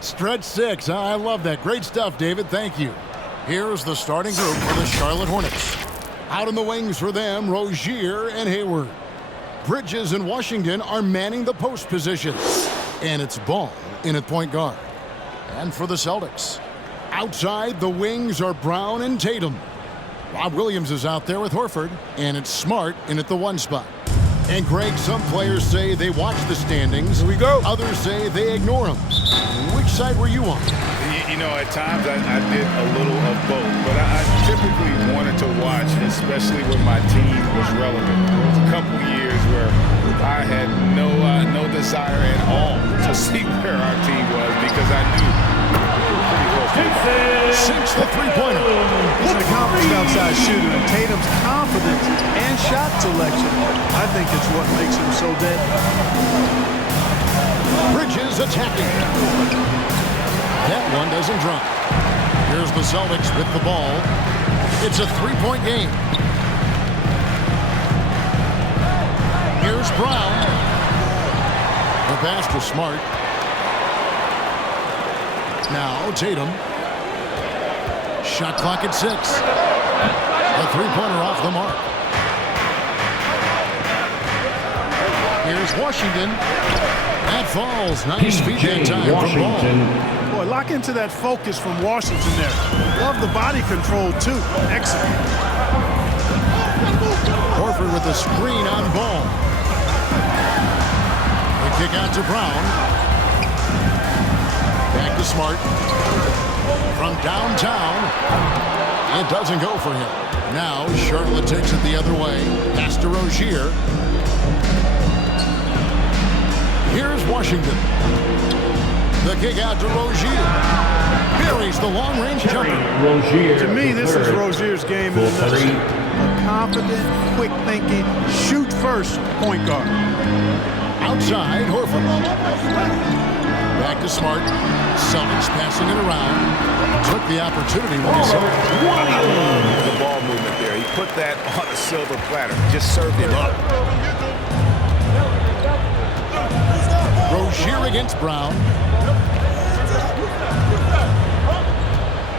Stretch 6. I love that. Great stuff, David. Thank you. Here's the starting group for the Charlotte Hornets. Out in the wings for them, Rozier and Hayward. Bridges and Washington are manning the post positions. And it's Ball in at point guard. And for the Celtics, outside the wings are Brown and Tatum. Rob Williams is out there with Horford, and it's Smart in at the 1 spot. And Greg, some players say they watch the standings. Here we go. Others say they ignore them. Which side were you on? You know, at times I did a little of both, but I typically wanted to watch, especially when my team was relevant. There was a couple years where I had no desire at all to see where our team was because I knew we were pretty close to it. Sinks the three-pointer. He's an accomplished outside shooter, and Tatum's confidence and shot selection, I think, is what makes him so deadly. Bridges attacking. That one doesn't drop. Here's the Celtics with the ball. It's a three-point game. Here's Brown. The pass to Smart. Now Tatum. Shot clock at 6. A three-pointer off the mark. Here's Washington. That falls. Nice feed that time from Ball. Boy, lock into that focus from Washington there. Love the body control, too. Excellent. Horford with the screen on Ball. The kick out to Brown. Back to Smart. From downtown. It doesn't go for him. Now Charlotte takes it the other way. Pass to Rozier. Here's Washington. The kick out to Rozier. Buries the long-range jumper. To me, this is Rozier's game in a nutshell. A confident, quick-thinking, shoot-first point guard. Outside, Horford. Back to Smart. Celtics passing it around. Took the opportunity when he saw it. The ball movement there. He put that on a silver platter. Just served it up. Rozier against Brown.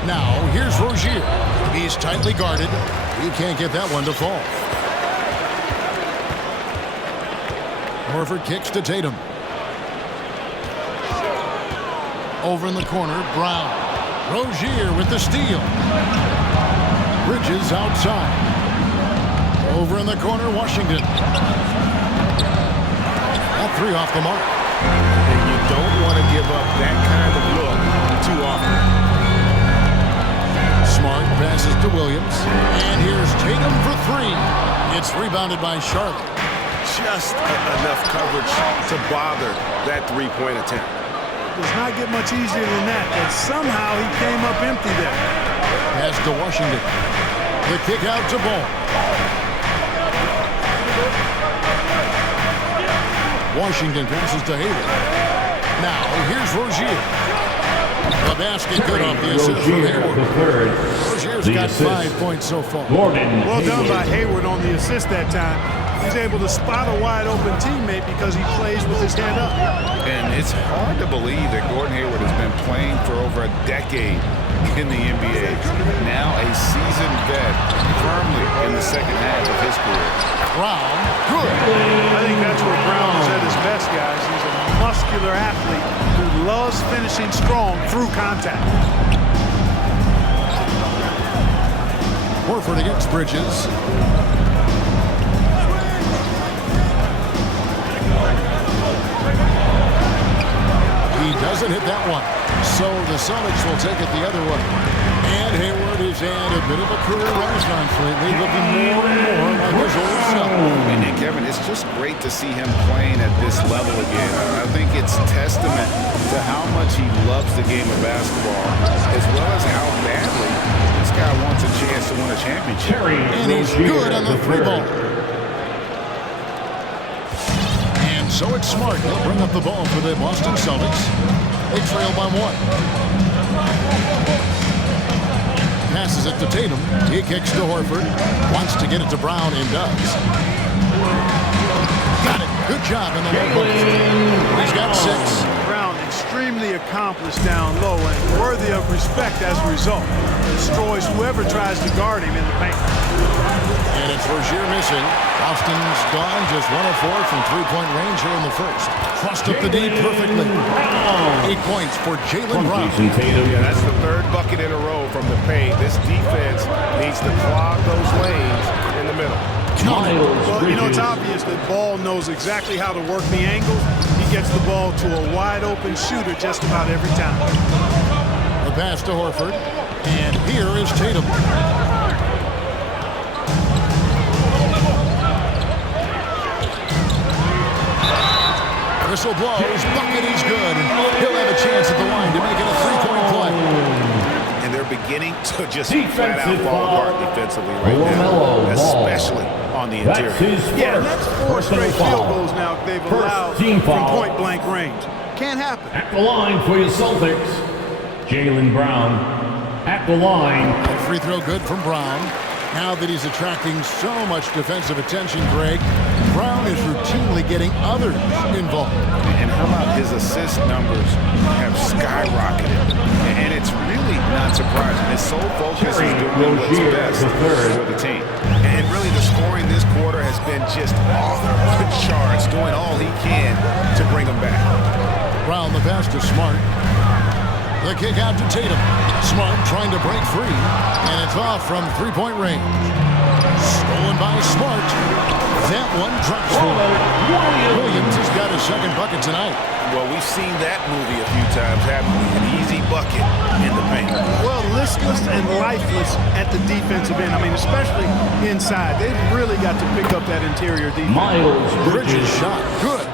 Now, here's Rozier. He's tightly guarded. He can't get that one to fall. Horford kicks to Tatum. Over in the corner, Brown. Rozier with the steal. Bridges outside. Over in the corner, Washington. That three off the mark. And you don't want to give up that kind of look too often. Smart passes to Williams. And here's Tatum for three. It's rebounded by Charlotte. Just enough coverage to bother that three-point attempt. Does not get much easier than that, but somehow he came up empty there. Pass to Washington. The kick out to Ball. Washington passes to Hayward. Now, here's Rozier. The basket good off the assist from Hayward. Rozier's got 5 points so far. Well done by Hayward on the assist that time. He's able to spot a wide-open teammate because he plays with his head up. And it's hard to believe that Gordon Hayward has been playing for over a decade in the NBA. Now a seasoned vet, firmly in the second half of his career. Brown, good. I think that's where Brown is at his best, guys. He's a muscular athlete who loves finishing strong through contact. Horford against Bridges. He doesn't hit that one. So the Celtics will take it the other way. And Hayward has had a bit of a career renaissance lately, looking more and more like his old self. And Kevin, it's just great to see him playing at this level again. I think it's testament to how much he loves the game of basketball, as well as how badly this guy wants a chance to win a championship. And he's good on the three ball. And so it's Smart. He'll bring up the ball for the Boston Celtics. They trail by 1. Passes it to Tatum. He kicks to Horford. Wants to get it to Brown and does. Got it. Good job in the low post. He's got 6. Brown accomplished down low and worthy of respect as a result. Destroys whoever tries to guard him in the paint. And it's Rozier missing. Austin's gone, just 1 of 4 from three-point range here in the first. Crossed up the D perfectly. 8 points for Jaylen Brown. Yeah, that's the third bucket in a row from the paint. This defense needs to clog those lanes in the middle. Well, you know, it's obvious that Ball knows exactly how to work the angles. He gets the ball to a wide-open shooter just about every time. The pass to Horford. And here is Tatum. Whistle blows, bucket is good. He'll have a chance at the line to make it a three-point play. And they're beginning to just flat out fall apart defensively right now, especially on the interior. Yeah, that's 4 straight field goals now they've allowed from point-blank range. Can't happen. At the line for your Celtics, Jaylen Brown. At the line. A free throw good from Brown. Now that he's attracting so much defensive attention, Greg, Brown is routinely getting others involved. And how about his assist numbers have skyrocketed? And it's really not surprising. His sole focus is doing what's best for the team. And really the scoring this quarter has been just off the charts, doing all he can to bring them back. Brown, the pass to Smart. The kick out to Tatum. Smart trying to break free, and it's off from three-point range. Stolen by Smart. That one drops for Williams has got his second bucket tonight. Well, we've seen that movie a few times, haven't we? An easy bucket in the paint. Well, listless and lifeless at the defensive end. I mean, especially inside. They've really got to pick up that interior defense. Miles Bridges shot. Good.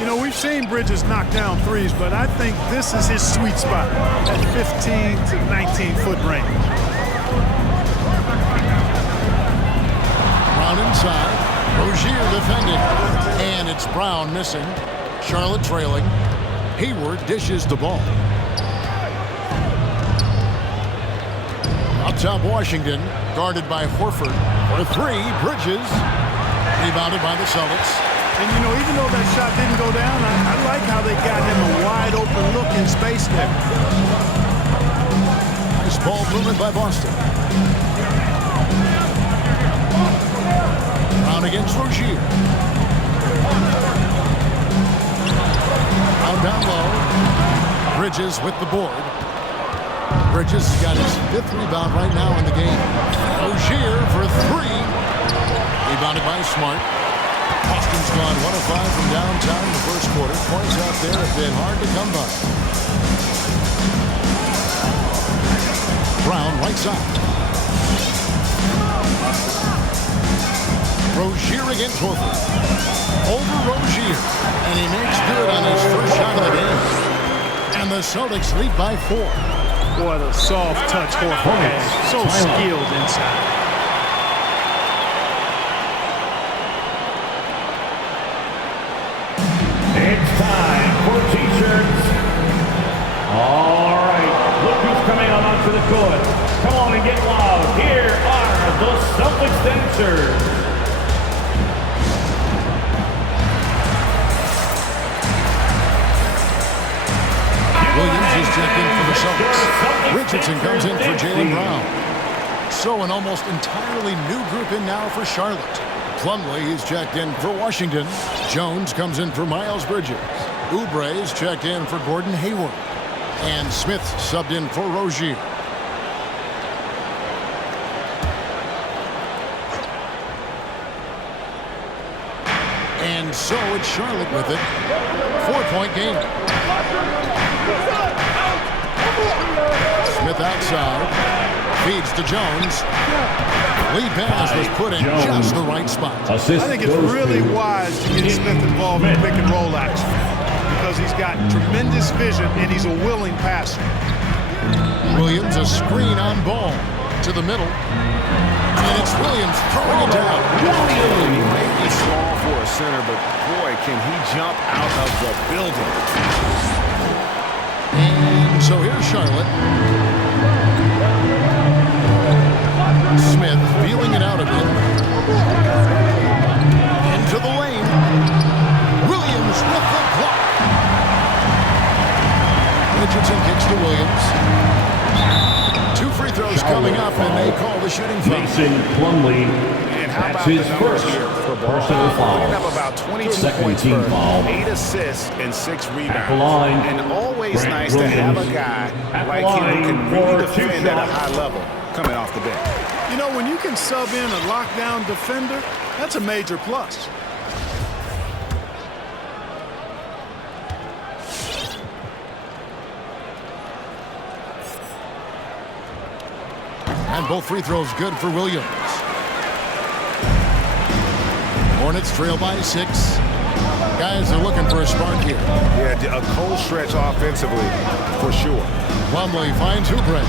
You know, we've seen Bridges knock down threes, but I think this is his sweet spot at 15 to 19-foot range. Brown inside. Rozier defending. And it's Brown missing. Charlotte trailing. Hayward dishes the ball. Up top, Washington, guarded by Horford. For three, Bridges. Rebounded by the Celtics. And, you know, even though that shot didn't go down, I like how they got him a wide-open look in space there. Nice ball movement by Boston. Brown against Rozier. Brown down low. Bridges with the board. Bridges has got his 5th rebound right now in the game. Rozier for 3. Rebounded by Smart. Boston's gone 1 of 5 from downtown in the first quarter. Points out there have been hard to come by. Brown right side. Rozier against Horford. Over Rozier. And he makes good on his first shot of the game. And the Celtics lead by 4. Boy, the soft touch Horford has. So skilled inside. It's time for T-shirts. All right, look who's coming out onto the court. Come on and get loud. Here are the Celtics dancers. Williams is checked in for the Celtics. Richardson comes in for Jaylen Brown. So an almost entirely new group in now for Charlotte. Plumlee is checked in for Washington. Jones comes in for Miles Bridges. Oubre is checked in for Gordon Hayward. And Smith subbed in for Rozier. And so it's Charlotte with it. 4-point game. Smith outside. Feeds to Jones. Lead pass was put in just the right spot. I think it's really wise to get Smith involved in pick and roll action because he's got tremendous vision and he's a willing passer. Williams a screen on ball to the middle. And it's Williams throwing it down. He may be small for a center, but boy, can he jump out of the building. And so here's Charlotte. Smith feeling it out a bit. Into the lane. Williams with the block. Richardson kicks to Williams. 2 free throws coming up, and they call the shooting foul. Mason Plumlee. And how That's about his the numbers first here for Ball? personal foul. Putting up about 22 Second points team per foul. 8 assists and 6 At the rebounds. line, And always Grant nice to have a Williams. guy At the like him who can line really for 2 defend at a shots. high level coming off the bench. You know, when you can sub in a lockdown defender, that's a major plus. And both free throws good for Williams. Hornets trail by 6. Guys are looking for a spark here. Yeah, a cold stretch offensively, for sure. Plumlee finds Oubre.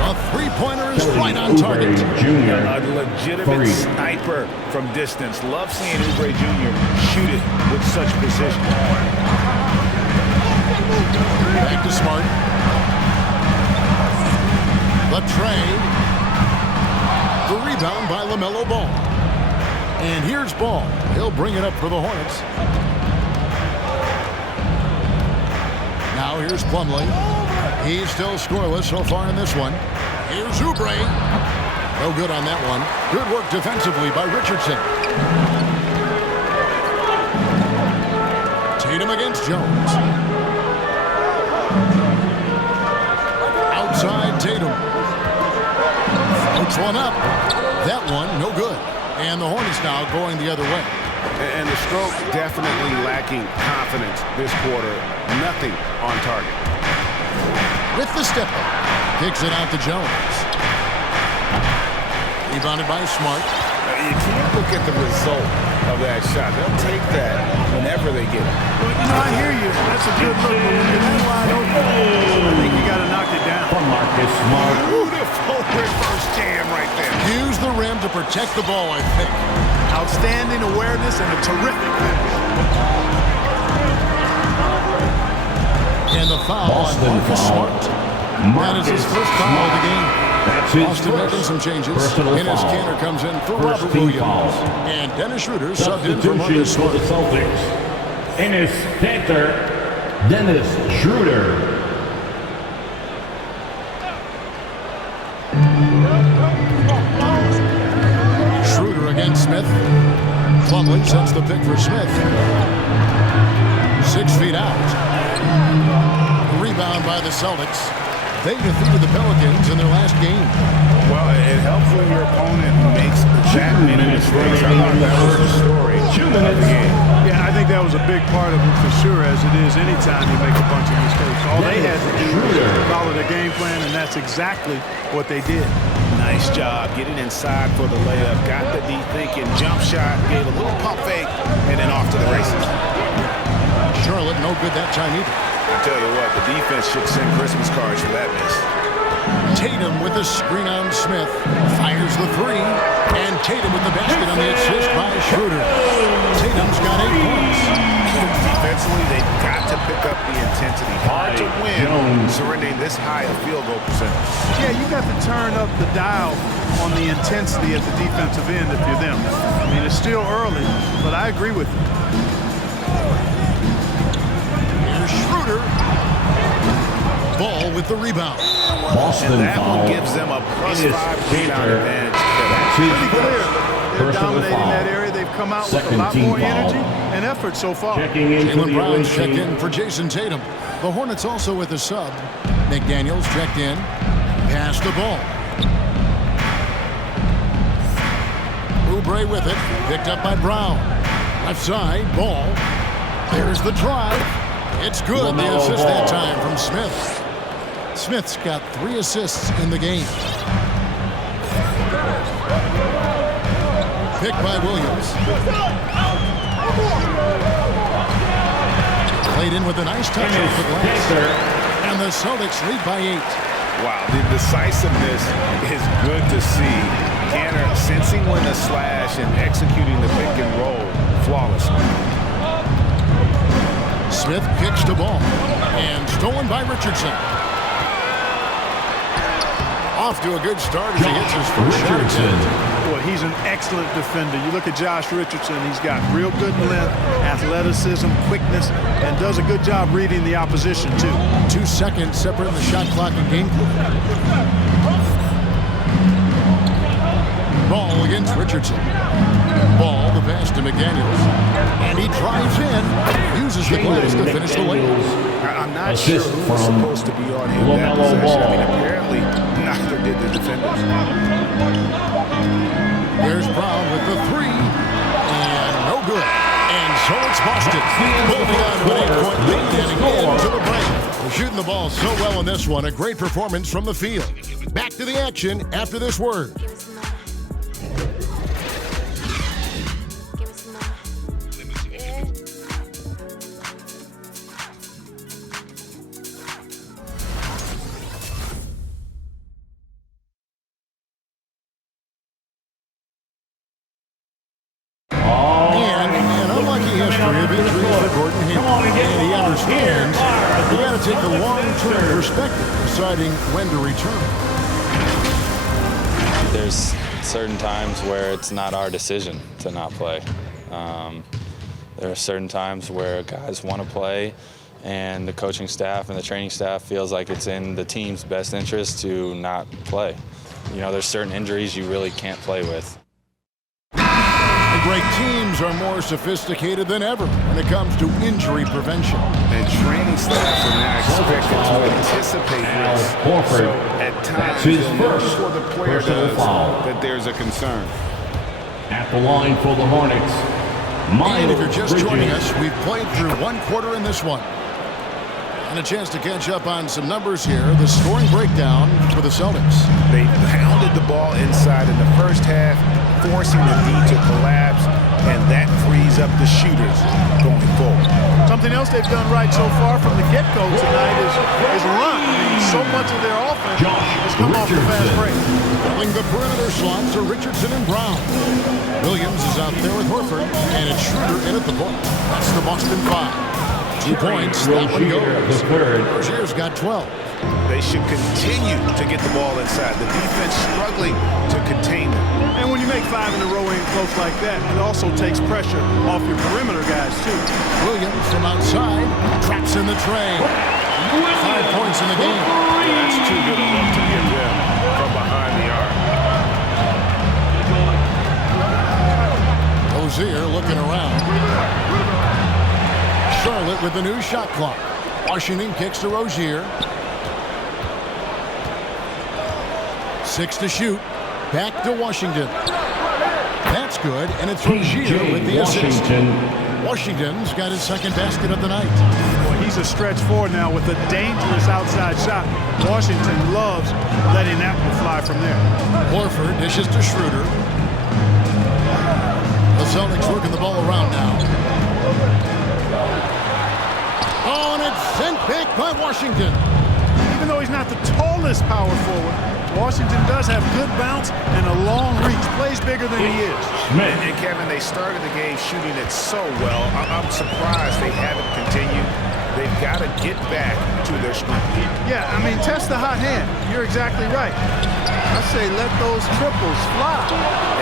A three-pointer is right on target. Jr. A legitimate 3. sniper from distance. Love seeing Oubre Jr. shoot it with such precision. Back to Smart. The tray. The rebound by LaMelo Ball. And here's Ball. He'll bring it up for the Hornets. Now here's Plumlee. He's still scoreless so far in this one. Here's Oubre. No good on that one. Good work defensively by Richardson. Tatum against Jones. Outside Tatum. Puts one up. That one, no good. And the Hornets now going the other way. And the stroke definitely lacking confidence this quarter. Nothing on target. With the step up. Kicks it out to Jones. Rebounded by Smart. You can't look at the result of that shot. They'll take that whenever they get it. Well, you know, I hear you. That's a good look, but when you're that wide open, I think you got to knock it down. From Marcus Smart. Beautiful reverse jam right there. Use the rim to protect the ball, I think. Outstanding awareness and a terrific finish. And the foul Boston on Marcus foul. Smart. That is his first foul of the game. That's his Boston making some changes. personal Enes foul. Kanter comes in for First Robert team Williams. foul. And Dennis Schroeder subbed in for Substitutions Marcus for Smart. the Celtics. Enes Kanter, Dennis Schroeder. Schroeder against Smith. Plumlee sets the pick for Smith. 6 feet out. Rebound by the Celtics. They defeated the Pelicans in their last game. Well, it helps when your opponent makes that many mistakes. I thought that was the story 2 of the minutes. game. Yeah, I think that was a big part of it for sure, as it is anytime you make a bunch of mistakes. All they had to do was follow the game plan, and that's exactly what they did. Nice job getting inside for the layup. Got the deep thinking jump shot, gave a little pump fake, and then off to the races. Charlotte no good that time either. I tell you what, the defense should send Christmas cards for that miss. Tatum with a screen on Smith. Fires the 3. And Tatum with the basket on the assist by Schroeder. Tatum's got 8 points. Defensively, they've got to pick up the intensity. Hard to win surrendering this high a field goal percentage. Yeah, you got to turn up the dial on the intensity at the defensive end if you're them. I mean, it's still early, but I agree with you. Here's Schroeder. Ball with the rebound. Boston And that foul. one gives them a +5 Enes rebound Kanter. advantage. That's his Pretty clear. first They're personal dominating foul. that area. They've come out with a Second lot team more foul. energy and effort so far. Checking into Jaylen the Brown's away checked team. in for Jason Tatum. The Hornets also with a sub. McDaniels checked in. Passed the ball. Oubre with it. Picked up by Brown. Left side. Ball. There's the drive. It's good. The LaMelo assist Ball. that time from Smith. Smith's got 3 assists in the game. Picked by Williams. Played in with a nice touch off the glass. Kanter. And the Celtics lead by 8. Wow, the decisiveness is good to see. Kanter sensing when to slash and executing the pick and roll flawlessly. Smith kicks the ball. And stolen by Richardson. Off to a good start as he hits his first shot attempt. Boy, he's an excellent defender. You look at Josh Richardson, he's got real good length, athleticism, quickness, and does a good job reading the opposition, too. 2 seconds separating the shot clock and game clock. Ball against Richardson. Ball, the pass to McDaniels. And he drives in, uses the glass to finish the layup. I'm not sure who was supposed to be on him that possession. I mean, apparently, neither did the defenders. There's Brown with the three, and no good. And so it's Boston, moving on to an 8-point lead, heading into the break. They're shooting the ball so well in this one, a great performance from the field. Back to the action after this word. Take the long-term perspective, deciding when to return. There's certain times where it's not our decision to not play. There are certain times where guys want to play, and the coaching staff and the training staff feels like it's in the team's best interest to not play. You know, there's certain injuries you really can't play with. Great teams are more sophisticated than ever when it comes to injury prevention. And training staffs are now expected to anticipate this. So at times, you'll know before the player does that there's a concern. At the line for the Hornets, and if you're just joining us, we've played through one quarter in this one. And a chance to catch up on some numbers here. The scoring breakdown for the Celtics. They pounded the ball inside in the first half, forcing the D to collapse, and that frees up the shooters going forward. Something else they've done right so far from the get-go tonight is run. I mean, so much of their offense has come off the fast break. Filling the perimeter slots are Richardson and Brown. Williams is out there with Horford, and it's Schroeder in at the point. That's the Boston 5. 2 points, that one goes. Rozier's got 12. They should continue to get the ball inside. The defense struggling to contain them. And when you make 5 in a row in close like that, it also takes pressure off your perimeter guys, too. Williams from outside, traps in the tray. 5 points in the game. That's too good a look to give them from behind the arc. Rozier looking around. Charlotte with the new shot clock. Washington kicks to Rozier. 6 to shoot. Back to Washington. That's good, and it's Rozier with the assist. Washington's got his second basket of the night. Boy, he's a stretch forward now with a dangerous outside shot. Washington loves letting that one fly from there. Horford dishes to Schroeder. The Celtics working the ball around now. Oh, and it's sent back by Washington. Even though he's not the tallest power forward, Washington does have good bounce and a long reach. Plays bigger than he is. And Kevin, they started the game shooting it so well. I'm surprised they haven't continued. They've got to get back to their strength. Yeah, I mean, test the hot hand. You're exactly right. I say let those triples fly.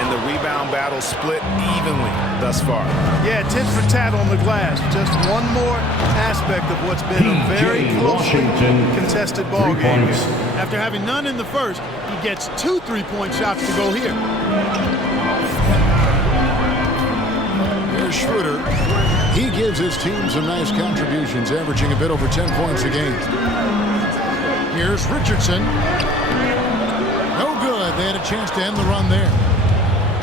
And the rebound battle split evenly thus far. Yeah, tit for tat on the glass. Just one more aspect of what's been a very closely contested ball game here. After having none in the first, he gets 2 3-point shots to go here. There's Schroeder. He gives his team some nice contributions, averaging a bit over 10 points a game. Here's Richardson. No good. They had a chance to end the run there.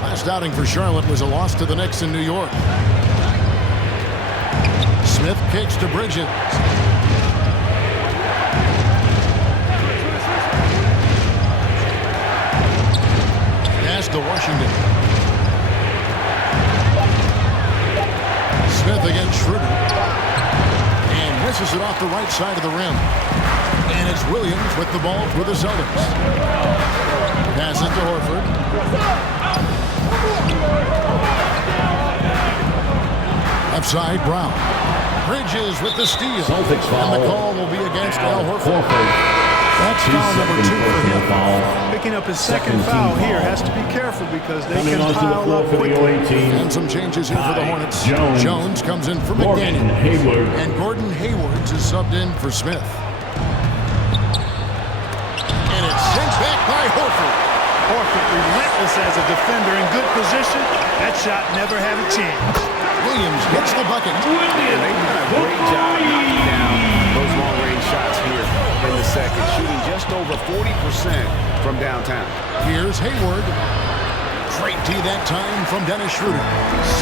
Last outing for Charlotte was a loss to the Knicks in New York. Smith kicks to Bridges. Pass to Washington. Smith against Schroeder. And misses it off the right side of the rim. And it's Williams with the ball for the Celtics. Pass it to Horford. Left side, Brown. Bridges with the steal. Celtics foul. And the call will be against Al Horford. That's foul number 2 for him. Foul. Picking up his second foul here. Has to be careful because they Coming can onto the pile floor up for the quickly. OA team. And some changes here for the Hornets. Jones. Comes in for Gordon McDaniel. Hayward. And Gordon Hayward is subbed in for Smith. And it's sent back by Horford. Horford relentless as a defender in good position. That shot never had a chance. Williams hits the bucket. They've done a great job knocking down those long-range shots here in the second, shooting just over 40% from downtown. Here's Hayward. Great D that time from Dennis Schroeder.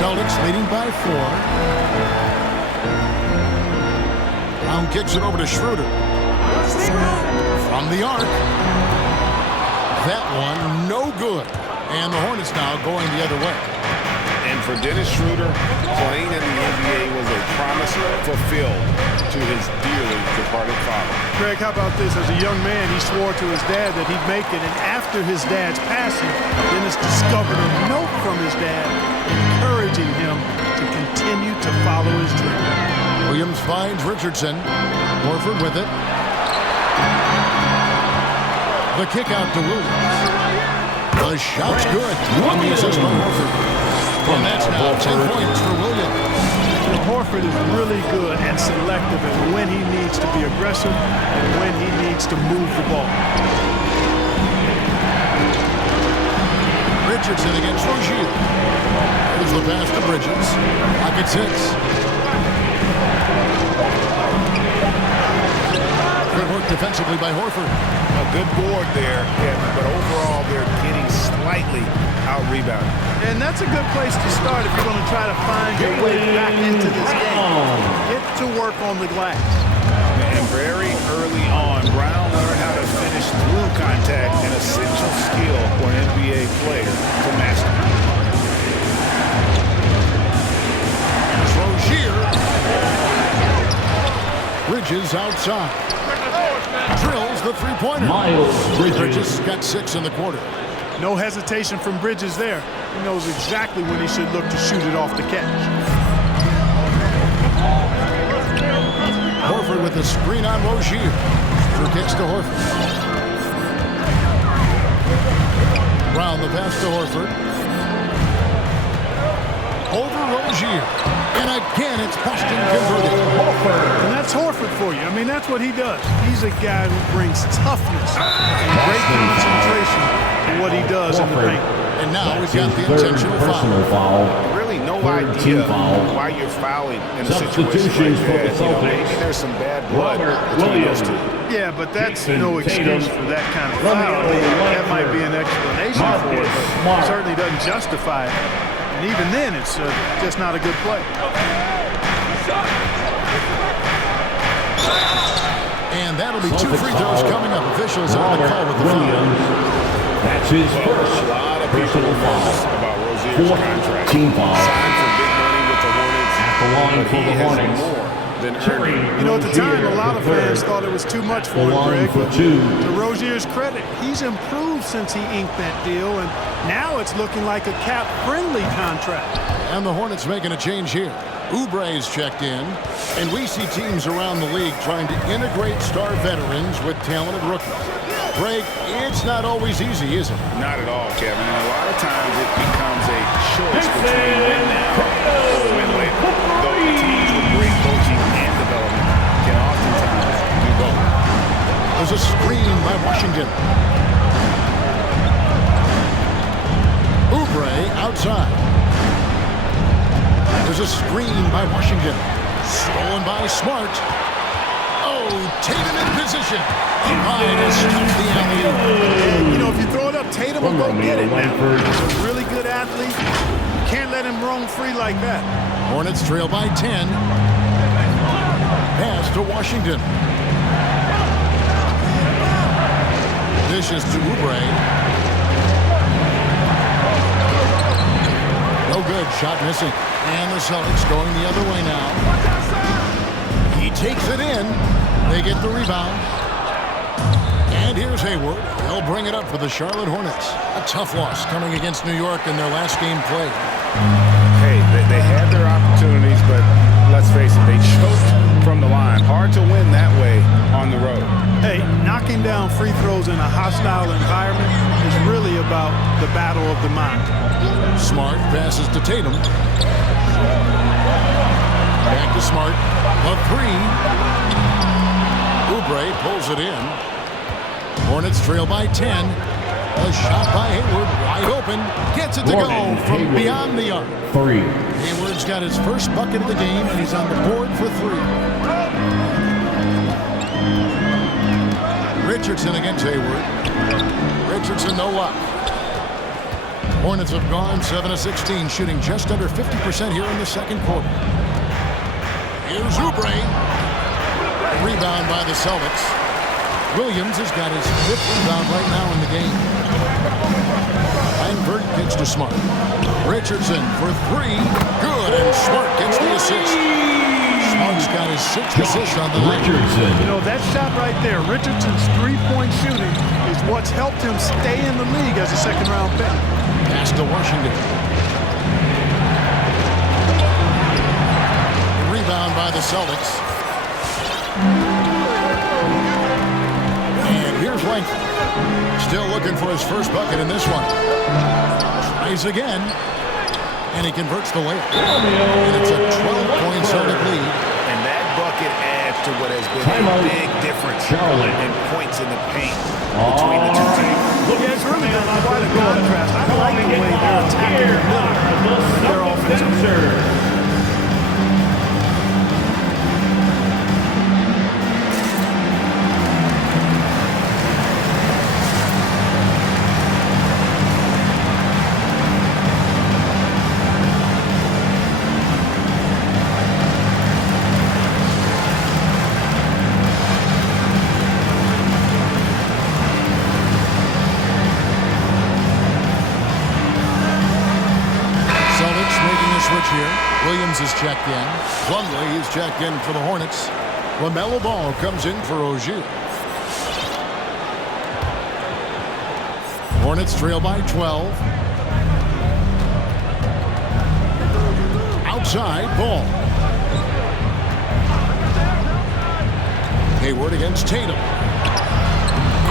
Celtics leading by 4. Brown kicks it over to Schroeder. From the arc. That one, no good. And the Hornets now going the other way. And for Dennis Schroeder, playing in the NBA was a promise fulfilled to his dearly departed father. Greg, how about this? As a young man, he swore to his dad that he'd make it. And after his dad's passing, Dennis discovered a note from his dad encouraging him to continue to follow his dream. Williams finds Richardson. Horford with it. The kick out to Williams. The shot's good. On the assist by Horford. And that's now 10 points for Williams. Horford is really good and selective in when he needs to be aggressive and when he needs to move the ball. Richardson against Rozier. There's the pass to Bridges. Pocket 6. Good work defensively by Horford. A good board there, Kevin, but overall they're getting slightly out-rebounded. And that's a good place to start if you're going to try to find your way back into this game. Get to work on the glass. And very early on, Brown learned how to finish through contact, an essential skill for an NBA player to master. Rozier. Bridges outside. Drills the three-pointer. Miles Bridges got 6 in the quarter. No hesitation from Bridges there. He knows exactly when he should look to shoot it off the catch. Horford with the screen on Rozier. Drew kicks to Horford. Brown the pass to Horford. Over Rozier. And again, it's Boston converted. And that's Horford for you. I mean, that's what he does. He's a guy who brings toughness and great concentration to what he does in the paint. And now we've got the intentional foul. Really no idea why you're fouling in a situation like that. You know, maybe there's some bad blood between those two. Yeah, but that's no excuse for that kind of foul. That might be an explanation for it, but certainly doesn't justify it. And even then, it's just not a good play. And that'll be 2 free throws coming up. Officials on the call with the foul. That's his first A lot of personal people foul. about Rozier's contract. Team foul. Signed for big money with the Hornets. At the line but for he the has Hornets. more than earned. You know, at the time, a lot of fans thought it was too much for him, Greg. for But 2. to Rozier's credit, he's improved since he inked that deal, and now it's looking like a cap-friendly contract. And the Hornets making a change here. Oubre's checked in, and we see teams around the league trying to integrate star veterans with talented rookies. Greg, it's not always easy, is it? Not at all, Kevin. And a lot of times it becomes a choice between win now or win later. Though teams with great coaching and development can oftentimes do both. There's a screen by Washington. Oubre outside. There's a screen by Washington. Stolen by Smart. Oh, Tatum in position. Behind is stuffed the alley-oop. You know, if you throw it up, Tatum will go get it now. He's a really good athlete. You can't let him roam free like that. Hornets trail by 10. Pass to Washington. Dishes to Oubre. No good. Shot missing. And the Celtics going the other way now. He takes it in. They get the rebound. And here's Hayward. They'll bring it up for the Charlotte Hornets. A tough loss coming against New York in their last game played. Hey, they had their opportunities, but let's face it, they choked from the line. Hard to win that way on the road. Hey, knocking knocking down free throws in a hostile environment is really about the battle of the mind. Smart passes to Tatum. Back to Smart. A three. Oubre pulls it in. Hornets trail by 10. A shot by Hayward, wide open. Gets it to go from beyond the arc. Three. Hayward's got his first bucket of the game, and he's on the board for three. Richardson against Hayward. Richardson, no luck. Hornets have gone 7 of 16, shooting just under 50% here in the second quarter. Here's Oubre. Rebound by the Celtics. Williams has got his 5th rebound right now in the game. Langford gets to Smart. Richardson for three. Good, and Smart gets the assist. Smart's got his 6th assist on the night. You know, that shot right there, Richardson's three-point shooting, is what's helped him stay in the league as a second-round pick. Pass to Washington. Rebound by the Celtics. And here's Langford. Still looking for his first bucket in this one. Tries again. And he converts the layup. And it's a 12-point Celtic lead. And that bucket adds to what has been a big difference in points in the paint between the two teams. Yeah, it's really quite a contrast. I like the way they're attacking the middle of their offensive. Williams is checked in. Plumlee is checked in for the Hornets. LaMelo Ball comes in for Rozier. Hornets trail by 12. Outside, Ball. Hayward against Tatum.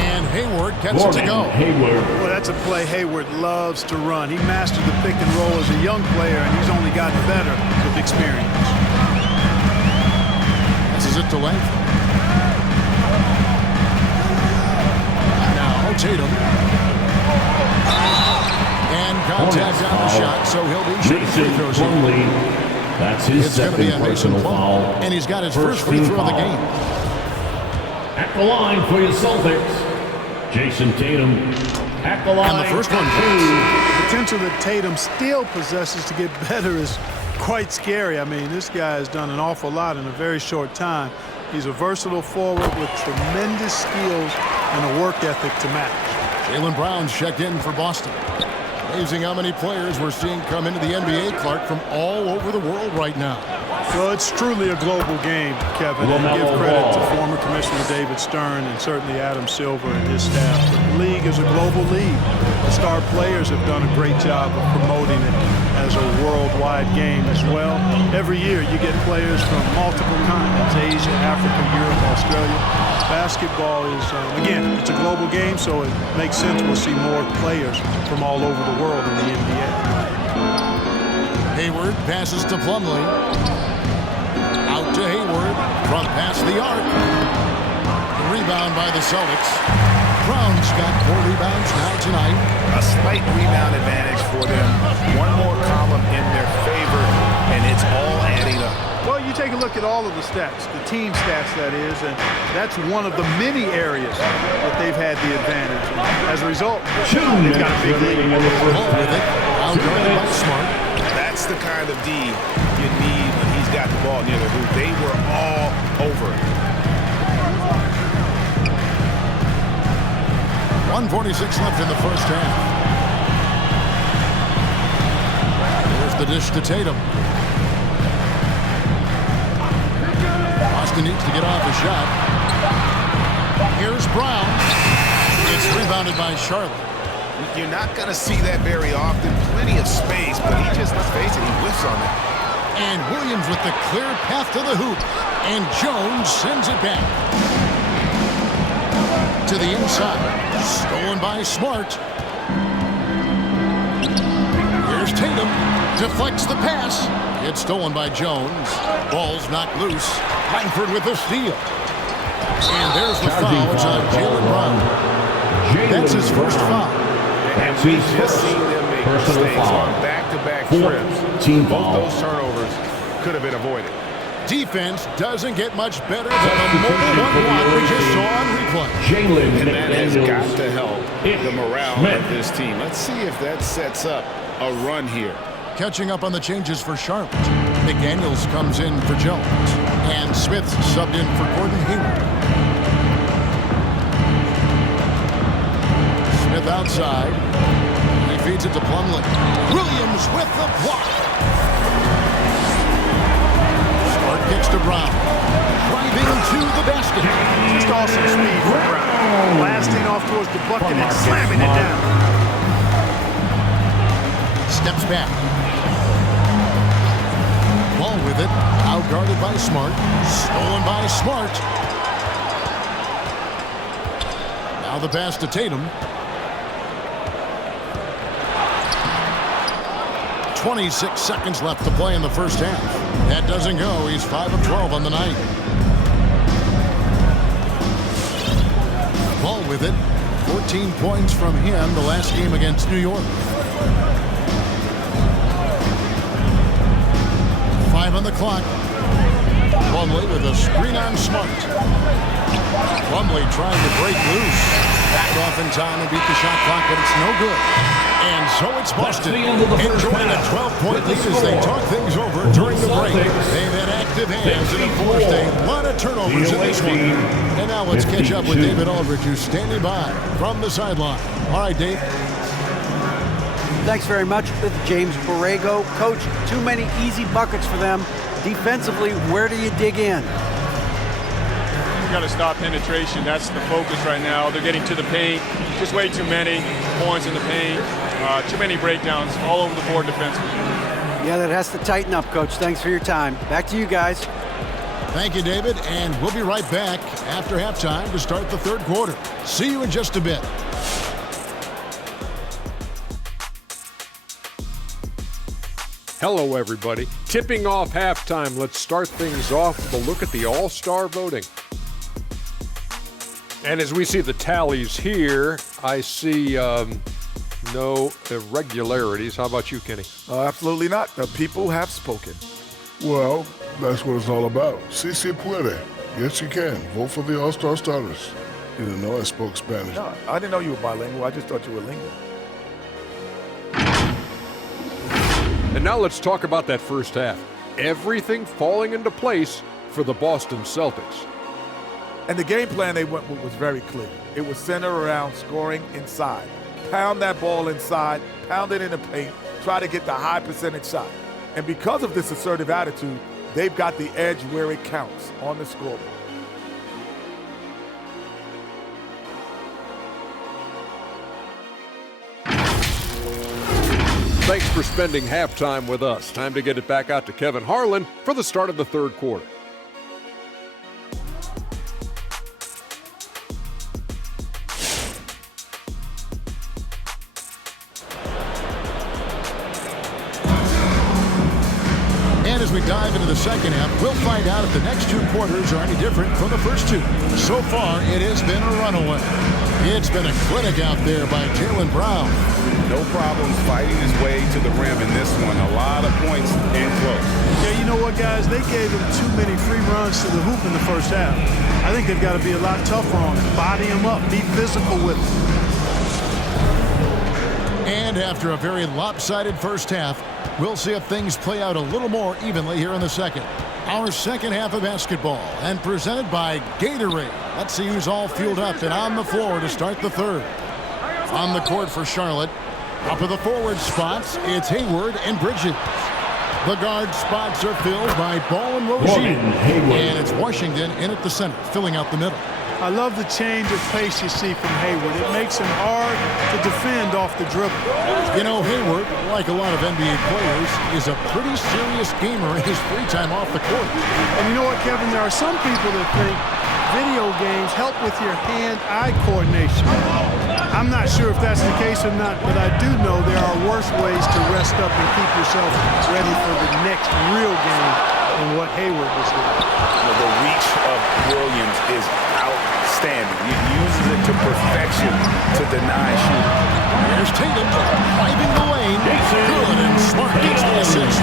And Hayward gets it to go. Hayward. Well, that's a play Hayward loves to run. He mastered the pick and roll as a young player, and he's only gotten better with experience. This is it to Langford. Now Tatum. And contact on the shot, so he'll be shooting free throws here. That's his second personal foul. And he's got his first free throw of the game. At the line for your Celtics, Jason Tatum. At the line. And the first one. The potential that Tatum still possesses to get better is quite scary. I mean, this guy has done an awful lot in a very short time. He's a versatile forward with tremendous skills and a work ethic to match. Jaylen Brown's checked in for Boston. Amazing how many players we're seeing come into the NBA, Clark, from all over the world right now. Well, it's truly a global game, Kevin, and give credit to former Commissioner David Stern and certainly Adam Silver and his staff. The league is a global league. The star players have done a great job of promoting it as a worldwide game as well. Every year you get players from multiple continents, Asia, Africa, Europe, Australia. Basketball is, again, it's a global game, so it makes sense we'll see more players from all over the world in the NBA. Hayward passes to Plumlee. Out to Hayward. Front pass the arc. The rebound by the Celtics. Brown's got 4 rebounds now tonight. A slight rebound advantage for them. One more column in their favor, and it's all adding up. Well, you take a look at all of the stats, the team stats that is, and that's one of the many areas that they've had the advantage. And as a result, they've got a big lead. Outguarded by Smart. That's the kind of D you need when he's got the ball near the hoop. They were all over it. 1:46 left in the first half. Here's the dish to Tatum. Boston needs to get off a shot. Here's Brown. It's rebounded by Charlotte. You're not going to see that very often. Plenty of space, but he just, let's face it, he whiffs on it. And Williams with the clear path to the hoop. And Jones sends it back. to the inside. Stolen by Smart. Here's Tatum. Deflects the pass. It's stolen by Jones. Ball's knocked loose. Langford with the steal. And there's the foul. It's on Jaylen Brown. That's his first foul. And we've just seen them make mistakes on back-to-back trips. Both those turnovers could have been avoided. Defense doesn't get much better than a mobile one block we just saw on replay. And that has got to help the morale of this team. Let's see if that sets up a run here. Catching up on the changes for Charlotte. McDaniels comes in for Jones. And Smith subbed in for Gordon Hayward. Smith outside. He feeds it to Plumlee. Williams with the block. Smart kicks to Brown. Driving to the basket. Just awesome speed for Brown. Blasting off towards the bucket and slamming it down. Steps back. Ball with it. Out guarded by Smart. Stolen by Smart. Now the pass to Tatum. 26 seconds left to play in the first half. That doesn't go. He's 5 of 12 on the night. Ball with it. 14 points from him the last game against New York. 5 on the clock. Plumlee with a screen on Smart. Plumlee trying to break loose. Back off in time and beat the shot clock, but it's no good. And so it's Boston enjoying a 12-point lead as they talk things over during the break. They've had active hands and have forced a lot of turnovers in this one. And now let's catch up with David Aldridge, who's standing by from the sideline. All right, Dave. Thanks very much. With James Borrego. Coach, too many easy buckets for them. Defensively, where do you dig in? You got to stop penetration. That's the focus right now. They're getting to the paint. Just way too many points in the paint. Too many breakdowns all over the board defensively. Yeah, that has to tighten up, Coach. Thanks for your time. Back to you guys. Thank you, David. And we'll be right back after halftime to start the third quarter. See you in just a bit. Hello, everybody. Tipping off halftime, let's start things off with a look at the All-Star voting. And as we see the tallies here, I see no irregularities. How about you, Kenny? Absolutely not. The people have spoken. Well, that's what it's all about. Si se puede. Yes, you can. Vote for the All-Star starters. You didn't know I spoke Spanish. No, I didn't know you were bilingual. I just thought you were lingual. And now let's talk about that first half. Everything falling into place for the Boston Celtics. And the game plan they went with was very clear. It was centered around scoring inside. Pound that ball inside, pound it in the paint, try to get the high percentage shot. And because of this assertive attitude, they've got the edge where it counts on the scoreboard. Thanks for spending halftime with us. Time to get it back out to Kevin Harlan for the start of the third quarter. And as we dive into the second half, we'll find out if the next two quarters are any different from the first two. So far, it has been a runaway. It's been a clinic out there by Jaylen Brown. No problems fighting his way to the rim in this one. A lot of points in close. Yeah, you know what, guys? They gave him too many free runs to the hoop in the first half. I think they've got to be a lot tougher on him. Body him up. Be physical with him. And after a very lopsided first half, we'll see if things play out a little more evenly here in the second. Our second half of basketball, and presented by Gatorade. Let's see who's all fueled up and on the floor to start the third. On the court for Charlotte, up of the forward spots, it's Hayward and Bridges. The guard spots are filled by Ball and Rozier. And it's Washington in at the center, filling out the middle. I love the change of pace you see from Hayward. It makes him hard to defend off the dribble. You know, Hayward, like a lot of NBA players, is a pretty serious gamer in his free time off the court. And you know what, Kevin? There are some people that think video games help with your hand-eye coordination. I'm not sure if that's the case or not, but I do know there are worse ways to rest up and keep yourself ready for the next real game than what Hayward was doing. The reach of Williams is outstanding. He uses it to perfection to deny shooting. Here's Tatum driving the lane. Good, and Smart gets the assist.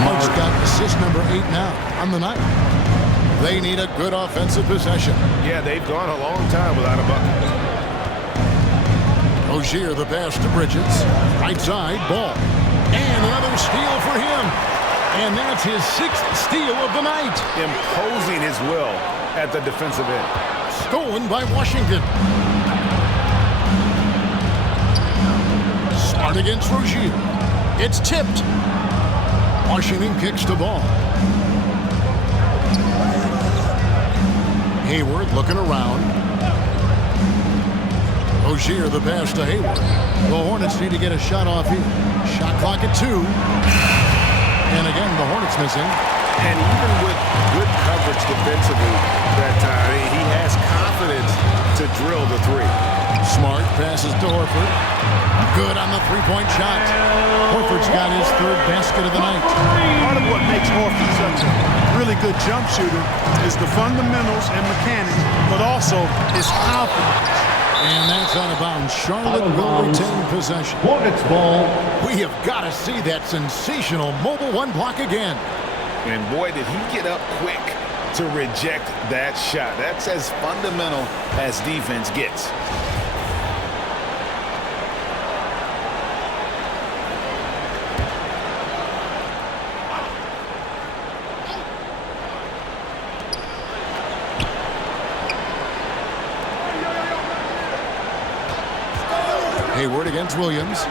Smart's got assist number 8 now on the night. They need a good offensive possession. Yeah, they've gone a long time without a bucket. Rozier the pass to Bridges. Right side, Ball. And another steal for him. And that's his 6th steal of the night. Imposing his will at the defensive end. Stolen by Washington. Smart against Rozier. It's tipped. Washington kicks the ball. Hayward looking around. Rozier the pass to Hayward. The Hornets need to get a shot off here. Shot clock at 2. And again, the Hornets missing. And even with good coverage defensively that time, he has confidence to drill the 3. Smart passes to Horford. Good on the 3-point shot. Horford's got his 3rd basket of the night. Part of what makes Horford such a really good jump shooter is the fundamentals and mechanics, but also his confidence. And that's out of bounds. Charlotte will retain possession. Hornets ball. We have got to see that sensational mobile 1 block again. And boy, did he get up quick to reject that shot. That's as fundamental as defense gets. Hayward against Williams.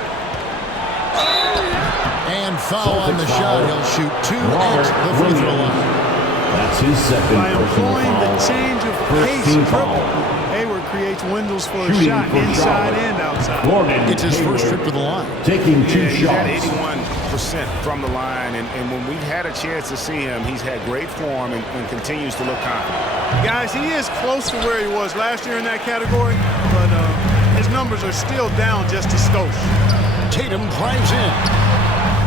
And foul on the shot. He'll shoot 2 at the free throw line. That's his 2nd By personal employing foul. the change of pace dribble, Hayward creates windows for a shot inside and outside. It's his first trip to the line. Taking 2 He's at shots. 81% from the line, and when we've had a chance to see him, he's had great form and continues to look confident. Guys, he is close to where he was last year in that category, but his numbers are still down just a skosh. Tatum drives in.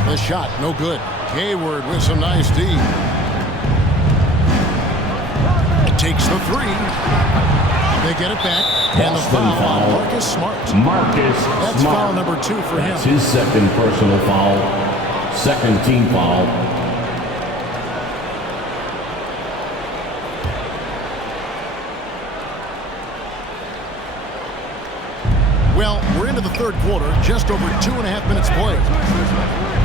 The shot, no good. Hayward with some nice D. Takes the 3. They get it back. And the foul on Marcus Smart. That's foul number 2 for him. That's his 2nd personal foul. 2nd team foul. Well, we're into the 3rd quarter, just over 2.5 minutes played.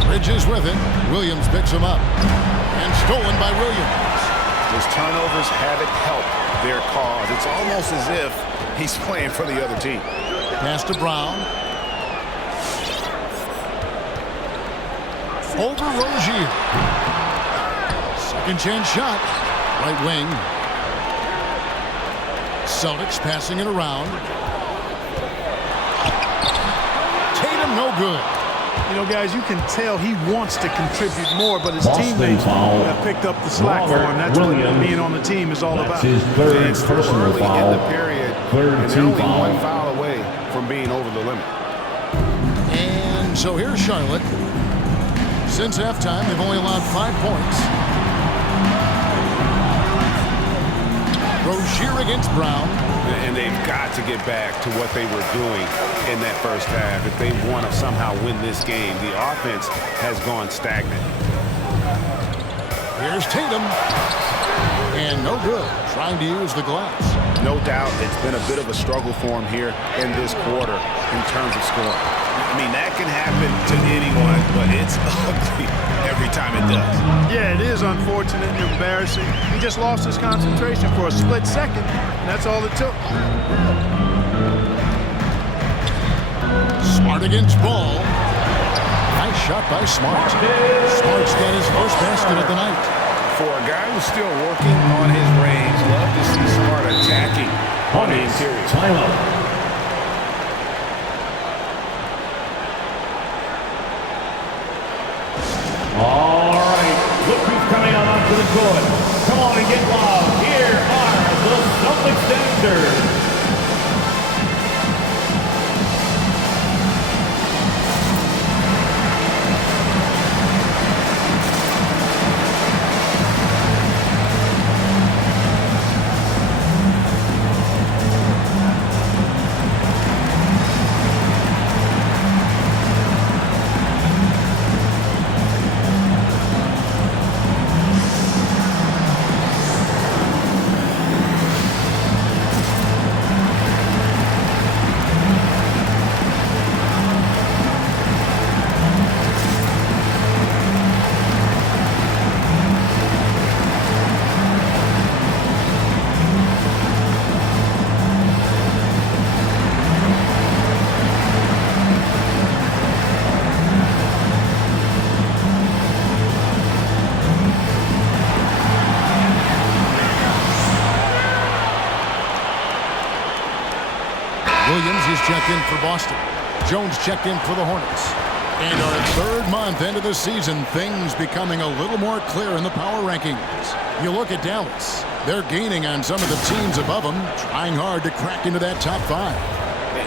Bridges with it. Williams picks him up. And stolen by Williams. Those turnovers haven't helped their cause. It's almost as if he's playing for the other team. Pass to Brown. Over Rozier. 2nd chance shot. Right wing. Celtics passing it around. Tatum no good. You know, guys, you can tell he wants to contribute more, but his teammates have picked up the slack for him. That's what being on the team is all about. His 3rd personal foul. In the period, and they're only 1 foul away from being over the limit. And so here's Charlotte. Since halftime, they've only allowed 5 points. Rozier against Brown. And they've got to get back to what they were doing in that first half. If they want to somehow win this game, the offense has gone stagnant. Here's Tatum. And no good. Trying to use the glass. No doubt it's been a bit of a struggle for him here in this quarter in terms of scoring. I mean, that can happen to anyone, but it's ugly every time it does. Yeah, it is unfortunate and embarrassing. He just lost his concentration for a split second, and that's all it took. Smart against Ball. Nice shot by Smart. Smart's got his first basket of the night. For a guy who's still working on his range, love to see Smart attacking on the interior. Timeout. All right, look who's coming out onto the court. Come on and get loud. Here are Williams is checked in for Boston. Jones checked in for the Hornets. And our third month into the season, things becoming a little more clear in the power rankings. You look at Dallas. They're gaining on some of the teams above them, trying hard to crack into that top 5.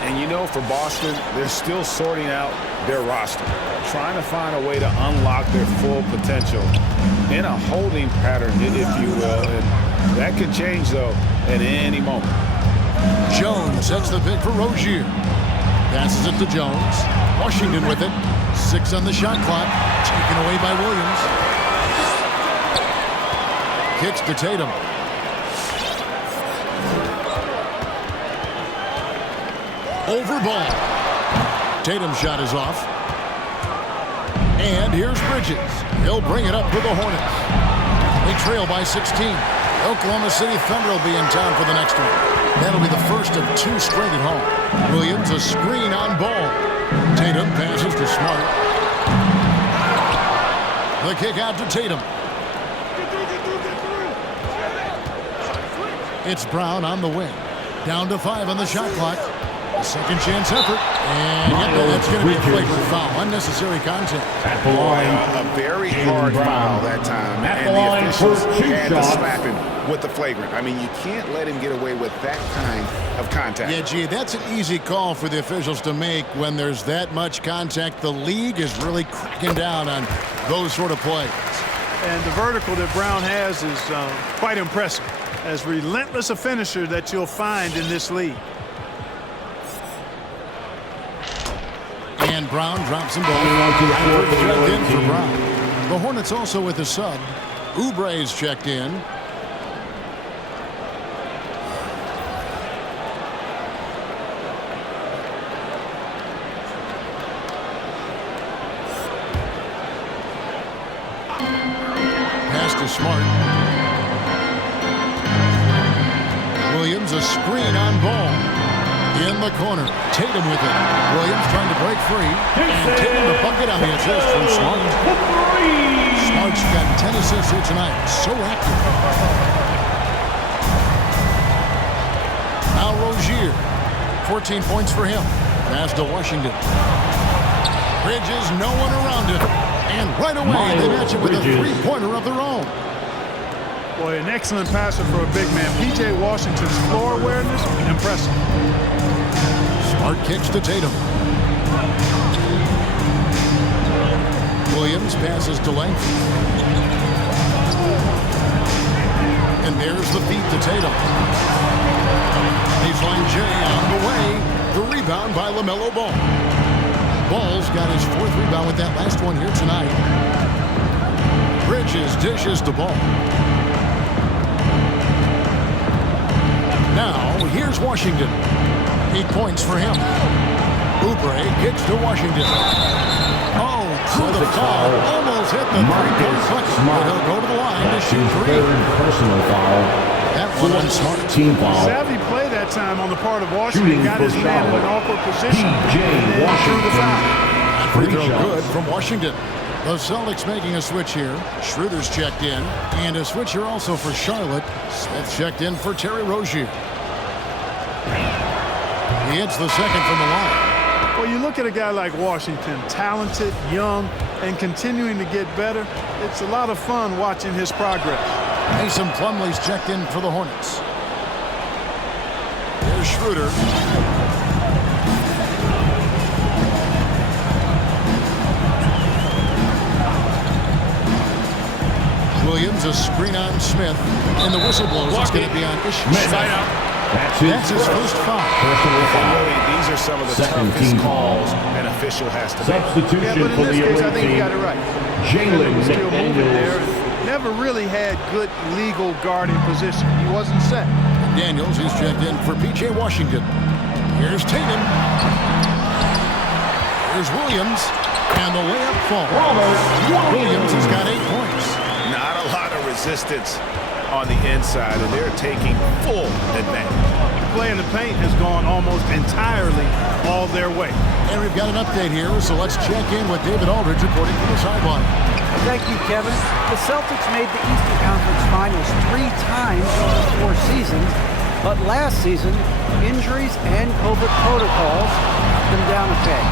And you know, for Boston, they're still sorting out their roster, trying to find a way to unlock their full potential in a holding pattern, if you will. And that could change, though, at any moment. Jones sets the pick for Rozier. Passes it to Jones. Washington with it. 6 on the shot clock. Taken away by Williams. Kicks to Tatum. Over ball. Tatum's shot is off. And here's Bridges. He'll bring it up for the Hornets. They trail by 16. Oklahoma City Thunder will be in town for the next one. That'll be the first of 2 straight at home. Williams a screen on ball. Tatum passes to Smart. The kick out to Tatum. It's Brown on the wing. Down to 5 on the shot clock. A second chance effort. And that's going to be a flagrant foul. Unnecessary contact. At the line. A very hard foul that time. At And the line the officials for 2 had to shots. slap him with the flagrant. I mean, you can't let him get away with that kind of contact. Yeah, gee, that's an easy call for the officials to make when there's that much contact. The league is really cracking down on those sort of plays. And the vertical that Brown has is quite impressive. As relentless a finisher that you'll find in this league. And Brown drops him ball. Checked in for Brown. The Hornets also with a sub. Oubre's checked in. Pass to Smart. Williams a screen on ball. In the corner. Tatum with it. Williams trying to break free. And Tatum the bucket on the assist from Smart. Smart's got 10 assists here tonight. So active. Now Rozier. 14 points for him. Pass to Washington. Bridges, no one around him. And right away they match it with a 3-pointer of their own. Boy, an excellent passer for a big man. P.J. Washington's floor awareness, impressive. Smart kicks to Tatum. Williams passes to length. And there's the feed to Tatum. Baseline J on the way. The rebound by LaMelo Ball. Ball's got his 4th rebound with that last one here tonight. Bridges dishes the ball. Now, here's Washington. 8 points for him. Oubre kicks to Washington. Oh, so the foul almost hit the 3-point bucket. But he'll go to the line to shoot 3. Personal foul. That one on Smart. Team foul. Savvy play that time on the part of Washington. Shooting Got his for man in an Charlotte. awkward position. P.J. And then threw the foul. Free throw good from Washington. The Celtics making a switch here. Schroeder's checked in. And a switch here also for Charlotte. Smith checked in for Terry Rozier. He hits the second from the line. Well, you look at a guy like Washington, talented, young, and continuing to get better. It's a lot of fun watching his progress. Mason Plumlee's checked in for the Hornets. Here's Schroeder. Williams a screen on Smith. And the whistle blows. It's going to be on Ishmael. That's his first foul. Really, these are some of the toughest calls an official has to make. Substitution for the I away think you team. got it right. Jalen Still moving there. McDaniels. Never really had good legal guarding position. He wasn't set. Daniels, he's checked in for P.J. Washington. Here's Tatum. Here's Williams. And the layup falls. Williams has got 8 points. Not a lot of resistance on the inside, and they're taking full advantage. Play in the paint has gone almost entirely all their way. And we've got an update here, so let's check in with David Aldridge reporting from the sideline. Thank you, Kevin. The Celtics made the Eastern Conference Finals 3 times over 4 seasons, but last season Injuries and COVID protocols knocked them down a peg.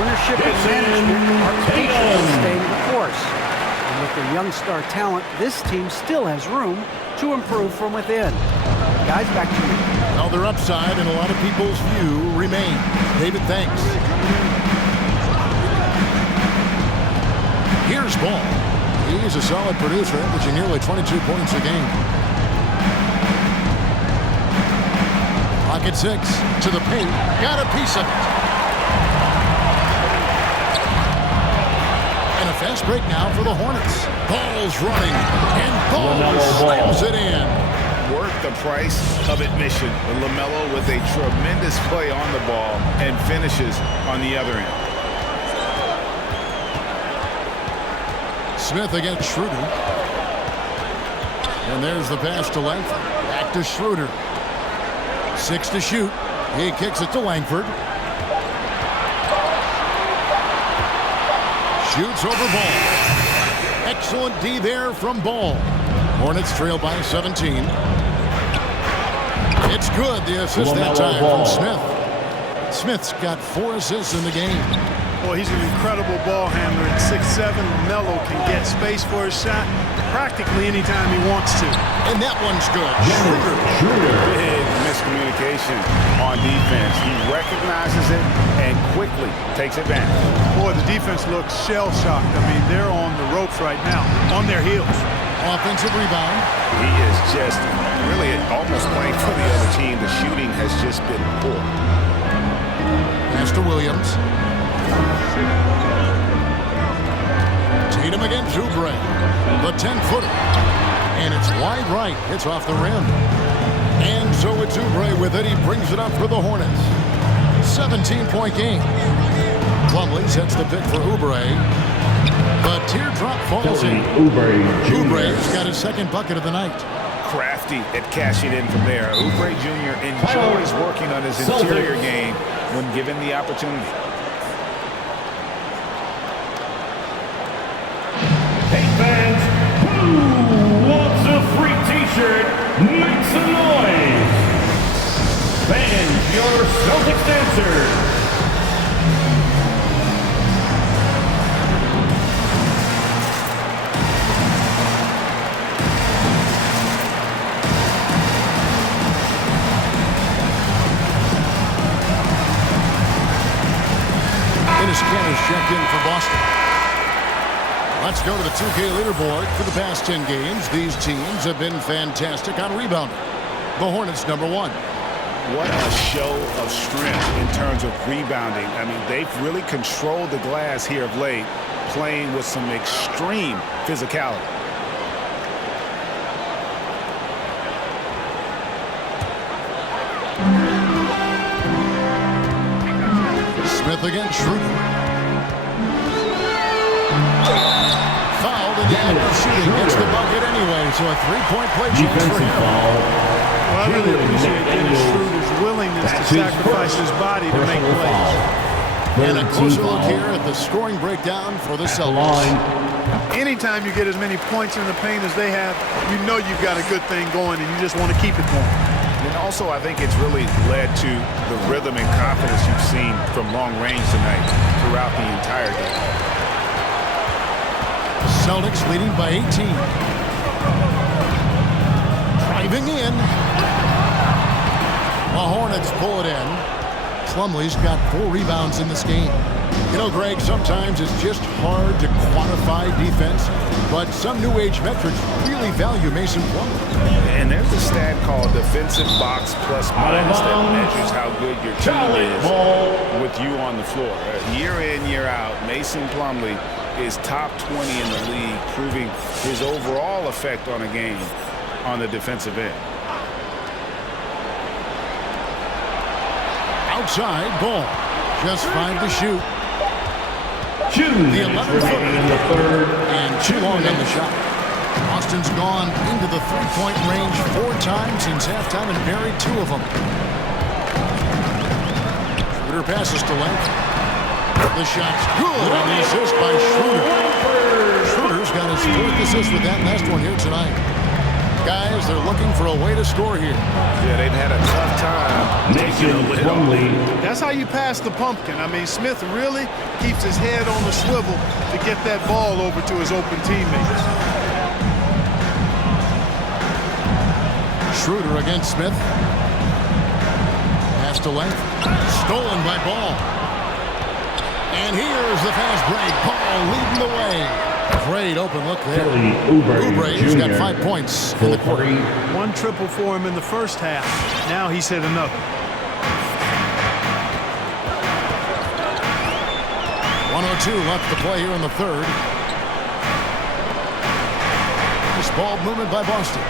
Ownership and management are patient in staying the course. And with their young star talent, this team still has room to improve from within. Guys, back to you. Well, their upside in a lot of people's view remains. David, thanks. Here's Ball. He's a solid producer, averaging nearly 22 points a game. Pocket 6 to the paint. Got a piece of it. And a fast break now for the Hornets. Ball's running, and Ball slams it in. Worth the price of admission. LaMelo with a tremendous play on the ball and finishes on the other end. Smith against Schroeder. And there's the pass to Langford. Back to Schroeder. 6 to shoot. He kicks it to Langford. Shoots over Ball. Excellent D there from Ball. Hornets trail by 17. It's good. The assist that time from Smith. Smith's got 4 assists in the game. Boy, he's an incredible ball handler at 6'7". LaMelo can get space for his shot practically anytime he wants to. And that one's good. Schroeder. Big miscommunication on defense. He recognizes it and quickly takes advantage. Boy, the defense looks shell-shocked. I mean, they're on the ropes right now, on their heels. Offensive rebound. He is just really almost playing for the other team. The shooting has just been poor. Pass to Williams. Tatum against Oubre. The 10-footer. And it's wide right. It's off the rim. And so it's Oubre with it. He brings it up for the Hornets. 17-point game. Plumlee sets the pick for Oubre. The teardrop falls in. Oubre's got his second bucket of the night. Crafty at cashing in from there. Oubre Jr. enjoys working on his interior game when given the opportunity. Hey fans, who wants a free t-shirt? Make some noise. Fans, your Celtics dancers. Canner's checked in for Boston. Let's go to the 2K leaderboard. For the past 10 games, these teams have been fantastic on rebounding. The Hornets #1. What a show of strength in terms of rebounding. I mean, they've really controlled the glass here of late, playing with some extreme physicality. Smith against Schroeder. Fouled in the act of shooting. Gets the bucket anyway, so a 3-point play chance for him. Well, I really appreciate Dennis Schroeder's willingness to sacrifice his body to make plays. And a closer look here at the scoring breakdown for the Celtics. Anytime you get as many points in the paint as they have, you know you've got a good thing going and you just want to keep it going. And also, I think it's really led to the rhythm and confidence you've seen from long range tonight throughout the entire game. Celtics leading by 18. Driving in. The Hornets pull it in. Plumlee's got 4 rebounds in this game. You know, Greg, sometimes it's just hard to quantify defense, but some new age metrics really value Mason Plumlee. And there's a stat called defensive box plus minus that measures how good your team is with you on the floor. Year in, year out, Mason Plumlee is top 20 in the league, proving his overall effect on a game on the defensive end. Outside, Ball. Just 5 to shoot. The 11-footer. And too long on the shot. Austin's gone into the 3-point range 4 times since halftime and buried 2 of them. Schroeder passes to Langford. The shot's good on the assist by Schroeder. Schroeder's got his 4th assist with that last one here tonight. Guys, they're looking for a way to score here. Yeah, they've had a tough time taking a lid off. That's how you pass the pumpkin. I mean, Smith really keeps his head on the swivel to get that ball over to his open teammates. Schroeder against Smith. Pass to length. Stolen by Ball. And here's the fast break. Ball leading the way. Great open look there. Oubre's got 5 points in the quarter. One triple for him in the first half. Now he's hit another. 1:02 left to play here in the third. This ball movement by Boston.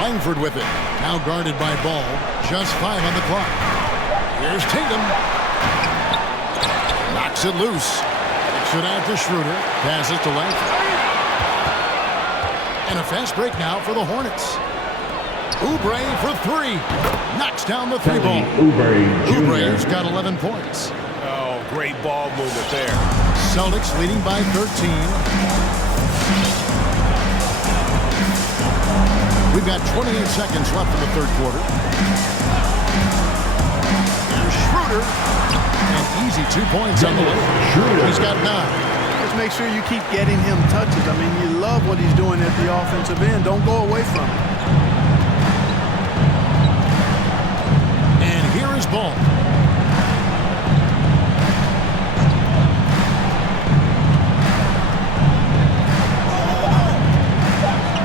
Langford with it. Now guarded by Ball. Just 5 on the clock. Here's Tatum. Knocks it loose. Kicks it out to Schroeder. Passes to length. And a fast break now for the Hornets. Oubre for 3. Knocks down the 3 ball. Oubre's got 11 points. Oh, great ball movement there. Celtics leading by 13. We've got 28 seconds left in the third quarter. Here's Schroeder. And easy 2 points on the way. He's got 9. Just make sure you keep getting him touches. I mean, you love what he's doing at the offensive end. Don't go away from it. And here is Ball.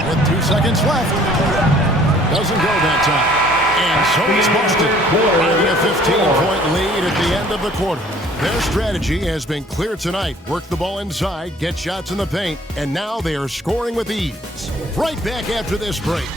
With 2 seconds left. Doesn't go that time. And so is Boston. Having a 15-point lead at the end of the quarter. Their strategy has been clear tonight. Work the ball inside, get shots in the paint, and now they are scoring with ease. Right back after this break.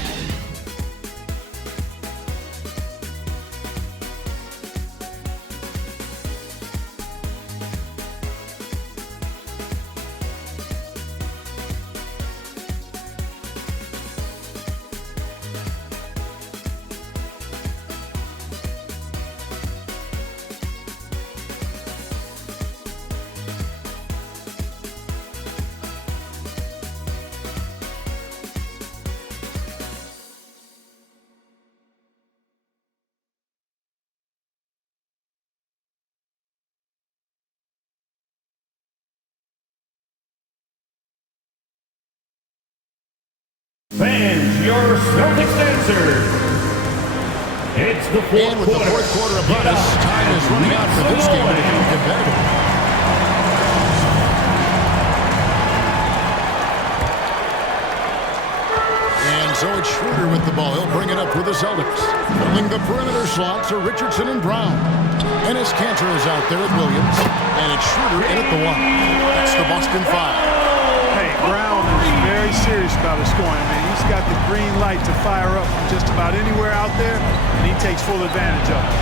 Fans, your Celtics answer. It's the fourth And with quarter. the fourth quarter upon us, time is running out for this game to be competitive. And so it's Schroeder with the ball. He'll bring it up for the Celtics. Filling the perimeter slots are Richardson and Brown. Ennis Cantor is out there with Williams. And it's Schroeder in at the 1. That's the Boston 5. Hey, Brown is very serious about his scoring. I mean, he's got the green light to fire up from just about anywhere out there, and he takes full advantage of it.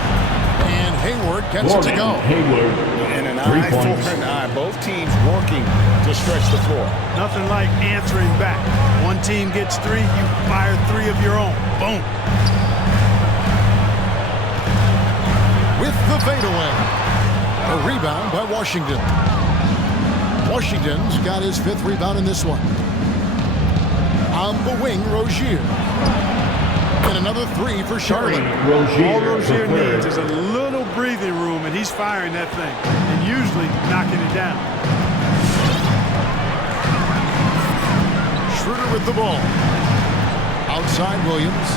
And Hayward gets it to go. Hayward. And an eye for an eye. Both teams working to stretch the floor. Nothing like answering back. One team gets 3, you fire 3 of your own. Boom. With the fadeaway. A rebound by Washington. Washington's got his 5th rebound in this one. On the wing, Rozier. And another 3 for Charlotte. All Rozier needs is a little breathing room, and he's firing that thing, and usually knocking it down. Schroeder with the ball. Outside Williams.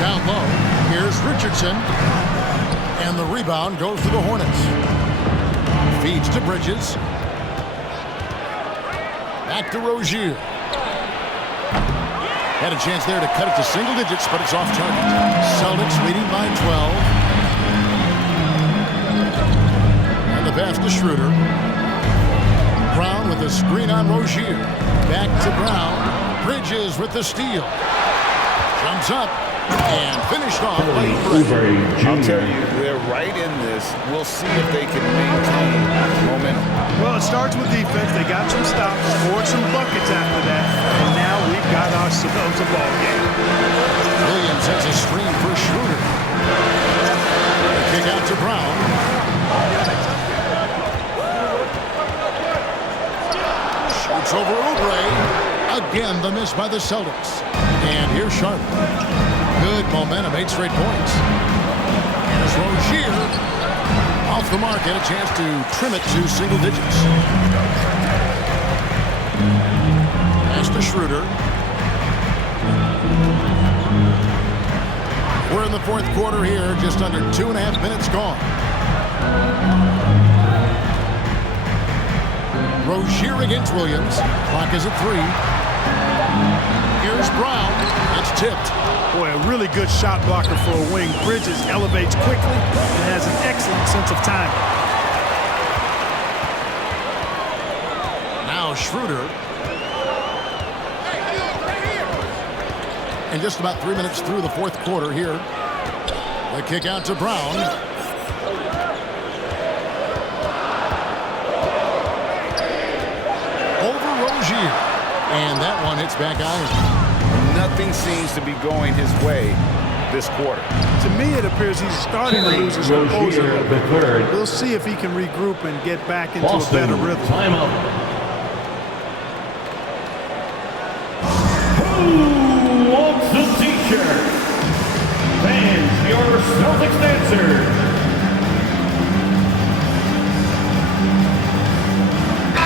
Down low. Here's Richardson. And the rebound goes to the Hornets. Feeds to Bridges. Back to Rozier. Had a chance there to cut it to single digits, but it's off target. Celtics leading by 12. And the pass to Schroeder. Brown with the screen on Rozier. Back to Brown. Bridges with the steal. Jumps up. And finished off by Oubre. I'll tell you, they're right in this. We'll see if they can maintain momentum. Well, it starts with defense. They got some stops, scored some buckets after that, and now we've got ourselves a ball game. Williams has a screen for Schroeder. The kick out to Brown. It's over Oubre. Again, the miss by the Celtics. And here's Charlotte. Good momentum, 8 straight points. Here's Rozier. Off the mark, and a chance to trim it to single digits. Pass to Schroeder. We're in the fourth quarter here, just under 2.5 minutes gone. Rozier against Williams. Clock is at 3. Here's Brown. It's tipped. Boy, a really good shot blocker for a wing. Bridges elevates quickly and has an excellent sense of timing. Now Schroeder. And just about 3 minutes through the fourth quarter here. The kick out to Brown. Over Rozier. And that one hits back iron. Nothing seems to be going his way this quarter. To me, it appears he's starting to lose his composure. We'll see if he can regroup and get back into a better rhythm. Timeout. Who wants a t-shirt? Fans, your Celtics dancer.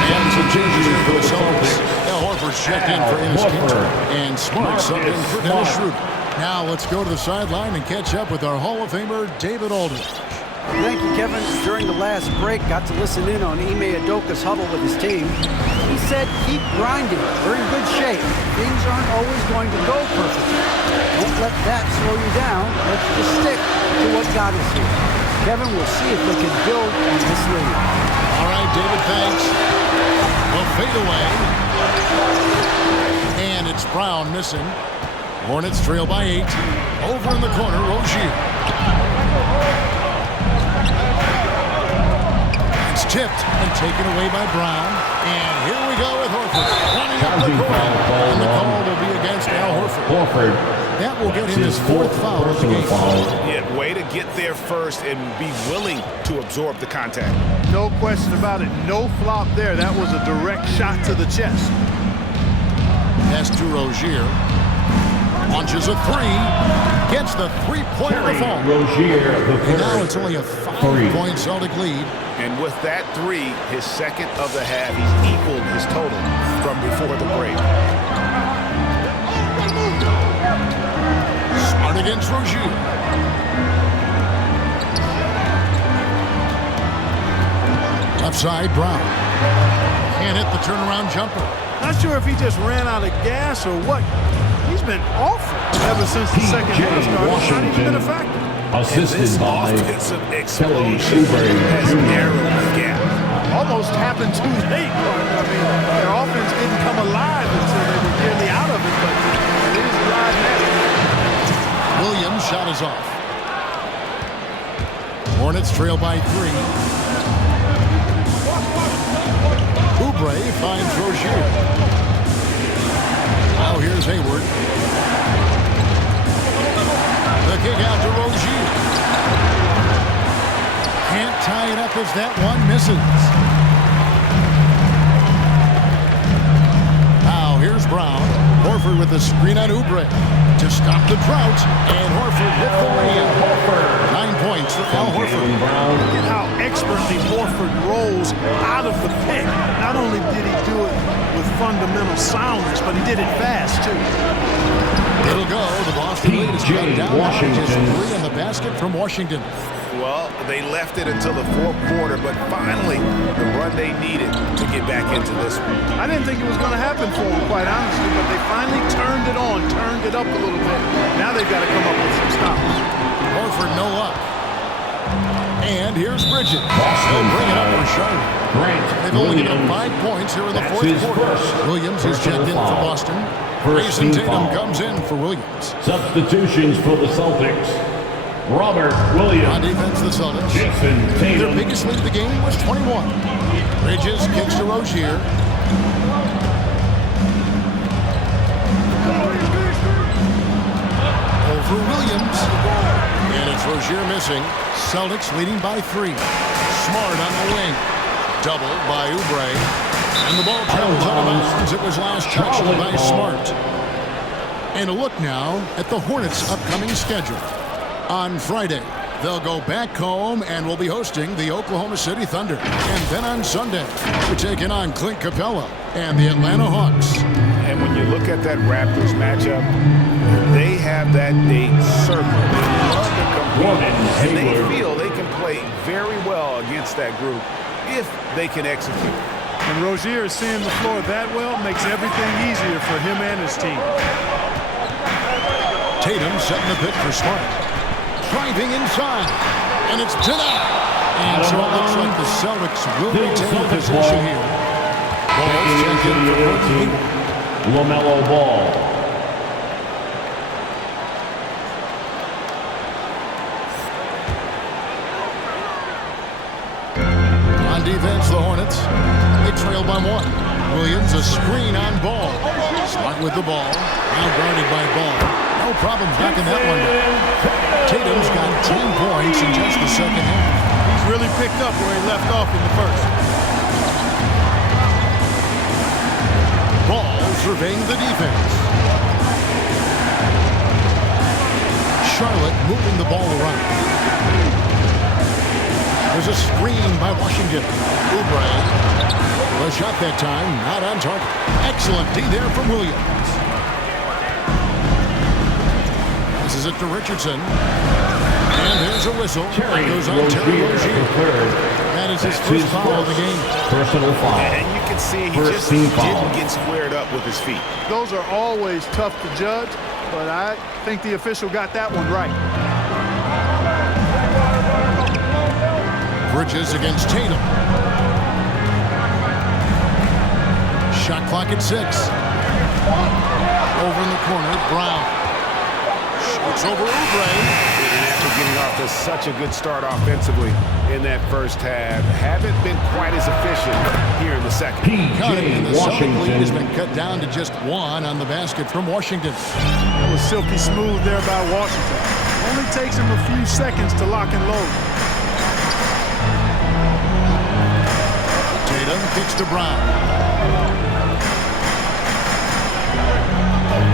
And some changes for the Celtics. Horford's checked in for Enes Kanter. And Smart subbed in for Dennis Schroeder. Now let's go to the sideline and catch up with our Hall of Famer, David Aldridge. Thank you, Kevin. During the last break, got to listen in on Ime Udoka's huddle with his team. He said, keep grinding. We're in good shape. Things aren't always going to go perfectly. Don't let that slow you down. Let's just stick to what got us here. Kevin, we'll see if they can build on this lead. All right, David, thanks. Well, fade away. And it's Brown missing. Hornets trail by 8. Over in the corner, Rozier. It's tipped and taken away by Brown. And here we go with Horford. Running up the court. And the call will be against Al Horford. That will get him his 4th foul of the game. Yeah, way to get there first and be willing to absorb the contact. No question about it. No flop there. That was a direct shot to the chest. Pass to Rozier. Launches a 3. Gets the three-pointer to fall. Rozier, and now it's only a 5-point Celtic lead. And with that 3, his second of the half, he's equaled his total from before the break. Smart against Rozier. Left side, Brown. Can't hit the turnaround jumper. Not sure if he just ran out of gas or what. He's been awful ever since the second half started. It's not even been a factor. Assisted by offensive explosion has narrowed the gap. Almost happened too late. I mean, their offense didn't come alive until they were nearly out of it, but it is alive now. Williams' shot is off. Hornets trail by 3. Oubre finds Rozier. Now here's Hayward. The kick out to Rozier. Can't tie it up as that one misses. Now here's Brown. Horford with the screen on Oubre to stop the drought. And Horford hit the lay-in. 9 points for Al Horford. Look at how expertly Horford rolls out of the pick. Not only did he do it with fundamental soundness, but he did it fast, too. It'll go. The Boston lead is cut down. Just 3 in the basket from Washington. Well, they left it until the fourth quarter, but finally the run they needed to get back into this one. I didn't think it was going to happen for them, quite honestly, but they finally turned it on, turned it up a little bit. Now they've got to come up with some stops. Horford no luck. And here's Bridges. They'll bring it up for Charlotte. They've only given up 5 points here in the fourth quarter. Williams is checked in for Boston. Grayson Tatum comes in for Williams. Substitutions for the Celtics. Robert Williams. On defense, the Celtics. Jason Tatum. Their biggest lead of the game was 21. Bridges kicks to Rozier. Over Williams. And it's Rozier missing. Celtics leading by 3. Smart on the wing. Double by Oubre. And the ball travels out of bounds. It was last touched by Smart. And a look now at the Hornets' upcoming schedule. On Friday, they'll go back home and will be hosting the Oklahoma City Thunder. And then on Sunday, they're taking on Clint Capella and the Atlanta Hawks. And when you look at that Raptors matchup, they have that date circled. They love to compete, and they feel they can play very well against that group if they can execute. And Rozier is seeing the floor that well, makes everything easier for him and his team. Tatum setting the pick for Smart. Driving inside, and it's denied. And so it looks like the Celtics will retain possession here. Ball's checked in for Gordon Hayward. LaMelo Ball. On defense, the Hornets, they trail by 1. Williams, a screen on Ball. Smart with the ball, now guarded by Ball. No problem backing that one down. Tatum's got 10 points in just the second half. He's really picked up where he left off in the first. Ball surveying the defense. Charlotte moving the ball around. There's a screen by Washington. Oubre. The shot that time, not on target. Excellent D there from Williams. Passes it to Richardson. And there's a whistle. It goes on Terry Rozier. That is his first foul of the game. Personal foul. And you can see he just didn't get squared up with his feet. Those are always tough to judge, but I think the official got that one right. Bridges against Tatum. Shot clock at 6. Over in the corner, Brown. Shoots over Oubre. And after getting off to such a good start offensively in that first half, haven't been quite as efficient here in the second. And the Celtic lead has been cut down to just 1 on the basket from Washington. That was silky smooth there by Washington. Only takes him a few seconds to lock and load. Tatum kicks to Brown.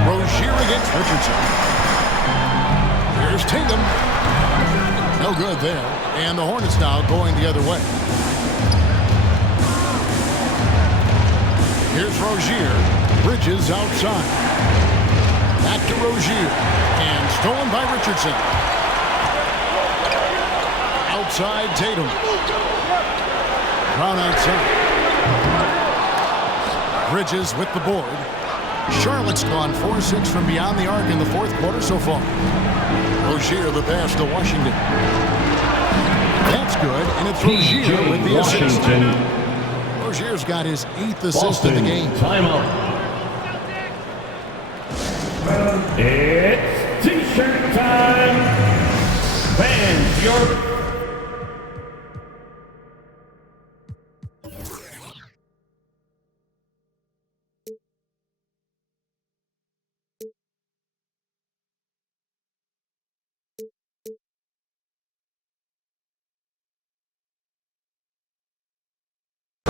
Rozier against Richardson. Here's Tatum. No good there. And the Hornets now going the other way. Here's Rozier. Bridges outside. Back to Rozier. And stolen by Richardson. Outside Tatum. Brown outside. Bridges with the board. Charlotte's gone 4-6 from beyond the arc in the fourth quarter so far. Rozier the pass to Washington. That's good, and it's Rozier with the assist. Rozier's got his 8th assist in the game. Timeout. It's T-shirt time. Fans, your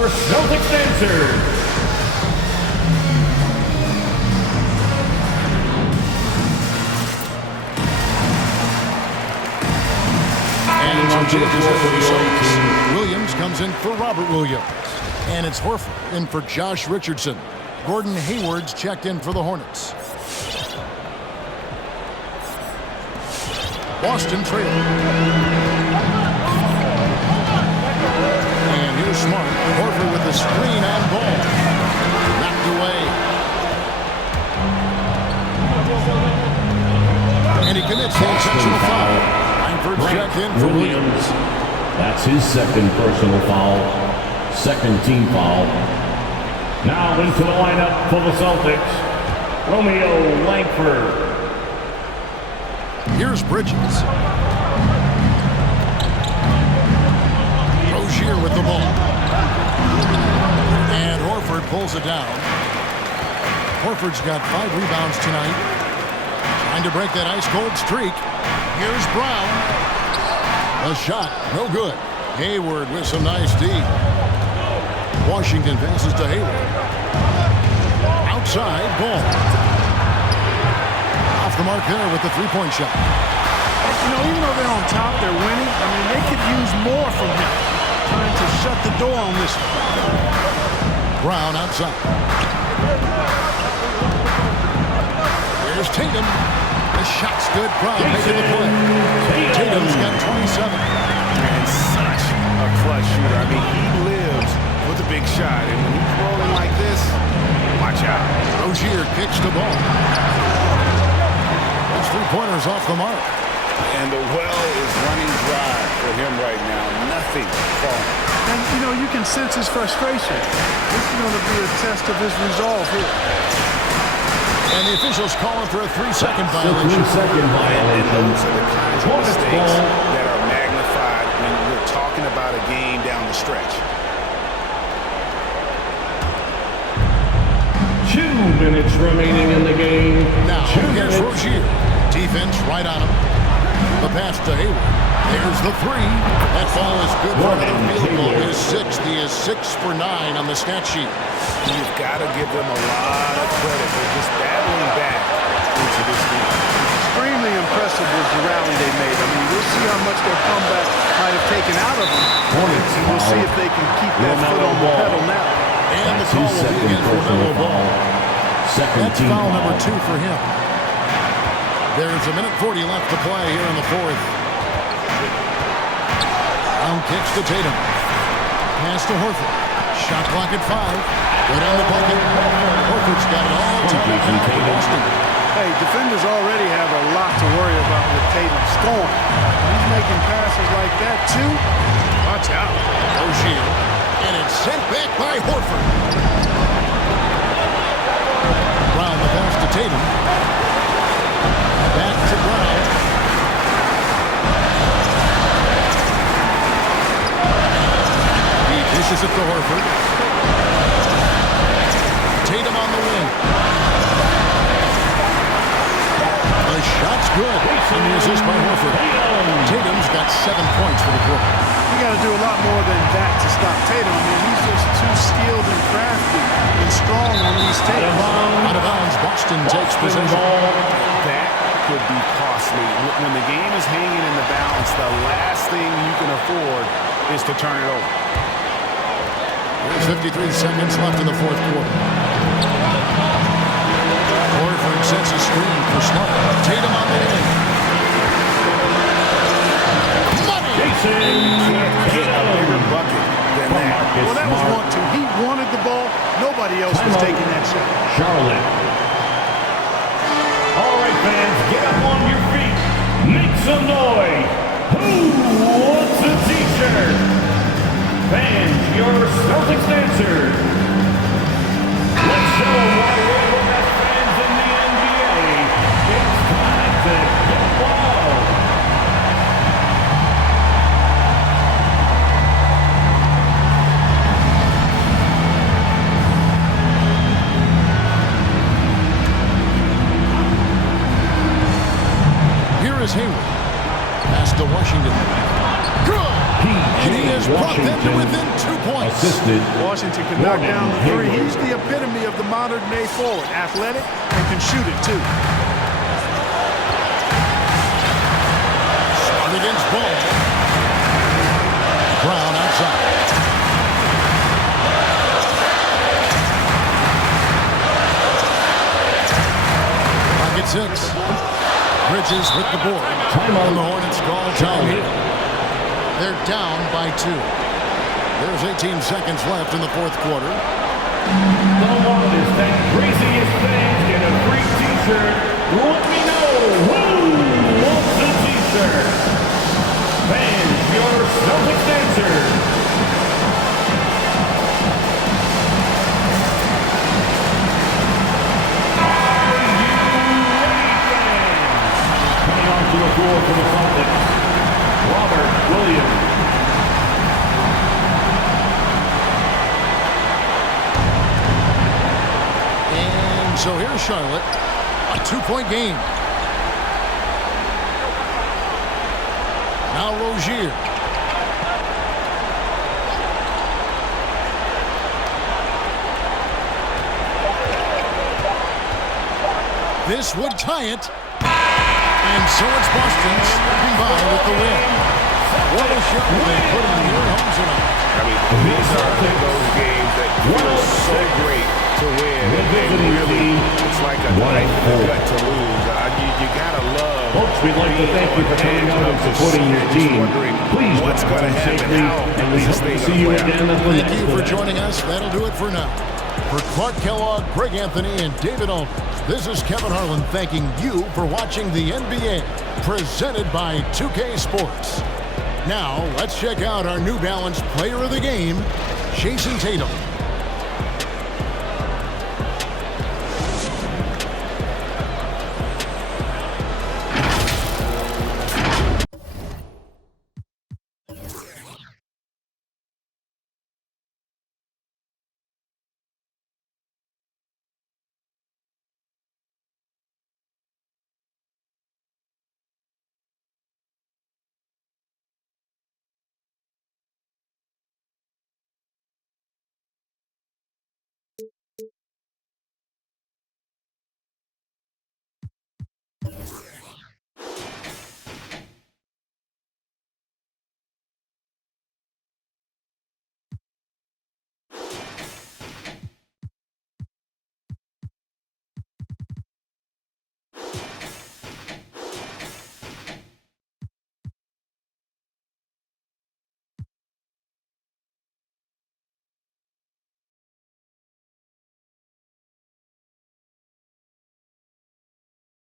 Celtics dancers. And some changes for the Celtics. Williams comes in for Robert Williams. And it's Horford in for Josh Richardson. Gordon Hayward's checked in for the Hornets. Boston trailing. Smart. Horford with the screen on Ball. Knocked away. And he commits the intentional foul. Langford's checked in for Williams. That's his second personal foul. Second team foul. Now into the lineup for the Celtics, Romeo Langford. Here's Bridges. Rozier with the ball. And Horford pulls it down. Horford's got 5 rebounds tonight. Trying to break that ice-cold streak. Here's Brown. A shot, no good. Hayward with some nice D. Washington passes to Hayward. Outside, ball. Off the mark there with the three-point shot. You know, even though they're on top, they're winning. I mean, they could use more from him. Trying to shut the door on this one. Brown outside. Here's Tatum. The shot's good. Brown making the play. Tatum's got 27. And such a clutch shooter. I mean, he lives with a big shot. And when he's rolling like this, watch out. Rozier kicks the ball. Those three-pointers off the mark. And the well is running dry for him right now. Nothing falling. And, you know, you can sense his frustration. This is going to be a test of his resolve here. And the officials calling for a 3-second violation. 3-second And violation. those are the kinds of mistakes that are magnified when we're talking about a game down the stretch. 2 minutes remaining in the game. Now, 2 here's minutes. Rozier. Defense right on him. The pass to Hayward. There's the three. That ball is good for another field goal. His sixth. He is 6 for 9 on the stat sheet. You've got to give them a lot of credit for just battling back into this game. Extremely impressive was the rally they made. I mean, we'll see how much their comeback might have taken out of them. And we'll see if they can keep that foot on the pedal now. And the call will be against LaMelo Ball. That's foul number 2 for him. There's a minute 40 left to play here in the fourth. Brown kicks to Tatum. Pass to Horford. Shot clock at 5. Go down the bucket. Horford's got it all tied up for Boston. Hey, defenders already have a lot to worry about with Tatum scoring. He's making passes like that, too. Watch out. Rozier. And it's sent back by Horford. Brown the pass to Tatum. Back to Brown. He dishes it to Horford. Tatum on the wing. The shot's good. And the assist by Horford. Tatum's got 7 points for the quarter. You got to do a lot more than that to stop Tatum. I mean, he's just too skilled and crafty and strong on these tapes. Out of bounds, Boston takes possession. That could be costly. When the game is hanging in the balance, the last thing you can afford is to turn it over. There's 53 seconds left in the fourth quarter. Horford sets a screen for Smart. Tatum on the wing. Money! Can't get a bigger bucket than that. Well, that was 1-2. He wanted the ball. Nobody else was taking that shot. Charlotte. All right, fans, get up on your feet. Make some noise. Who wants a t-shirt? Fans, your Celtics dancers. Let's show them why we're the best fans in the NBA. It's time to get wild. Here is Hayward. Pass to Washington. Good! And he has brought them to within 2 points. Assisted. Washington can knock down the three. He's the epitome of the modern-day forward. Athletic and can shoot it, too. Smart against Ball. Brown outside. Pocket 6. Bridges with the board. And the Hornets call time here. They're down by 2. There's 18 seconds left in the fourth quarter. The longest and craziest fans get a free t-shirt. Let me know who wants a t-shirt. Fans, your Celtics dancers. Are you ready, fans? Coming onto the floor for the Celtics, Robert Williams. And so here's Charlotte. A 2-point game. Now Rozier. This would tie it. And so it's Boston slipping by with the win. What a show they put on here home tonight. I mean, these are those games that feel so great to win. And really, it's like a knife in the gut to lose. You gotta love. Folks, we'd like to thank you for coming out and supporting your team. Please what's going to happen, and we hope to see you again at the Thank you for joining us. That'll do it for now. For Clark Kellogg, Greg Anthony, and David Alden, this is Kevin Harlan thanking you for watching the NBA, presented by 2K Sports. Now, let's check out our New Balance player of the game, Jason Tatum.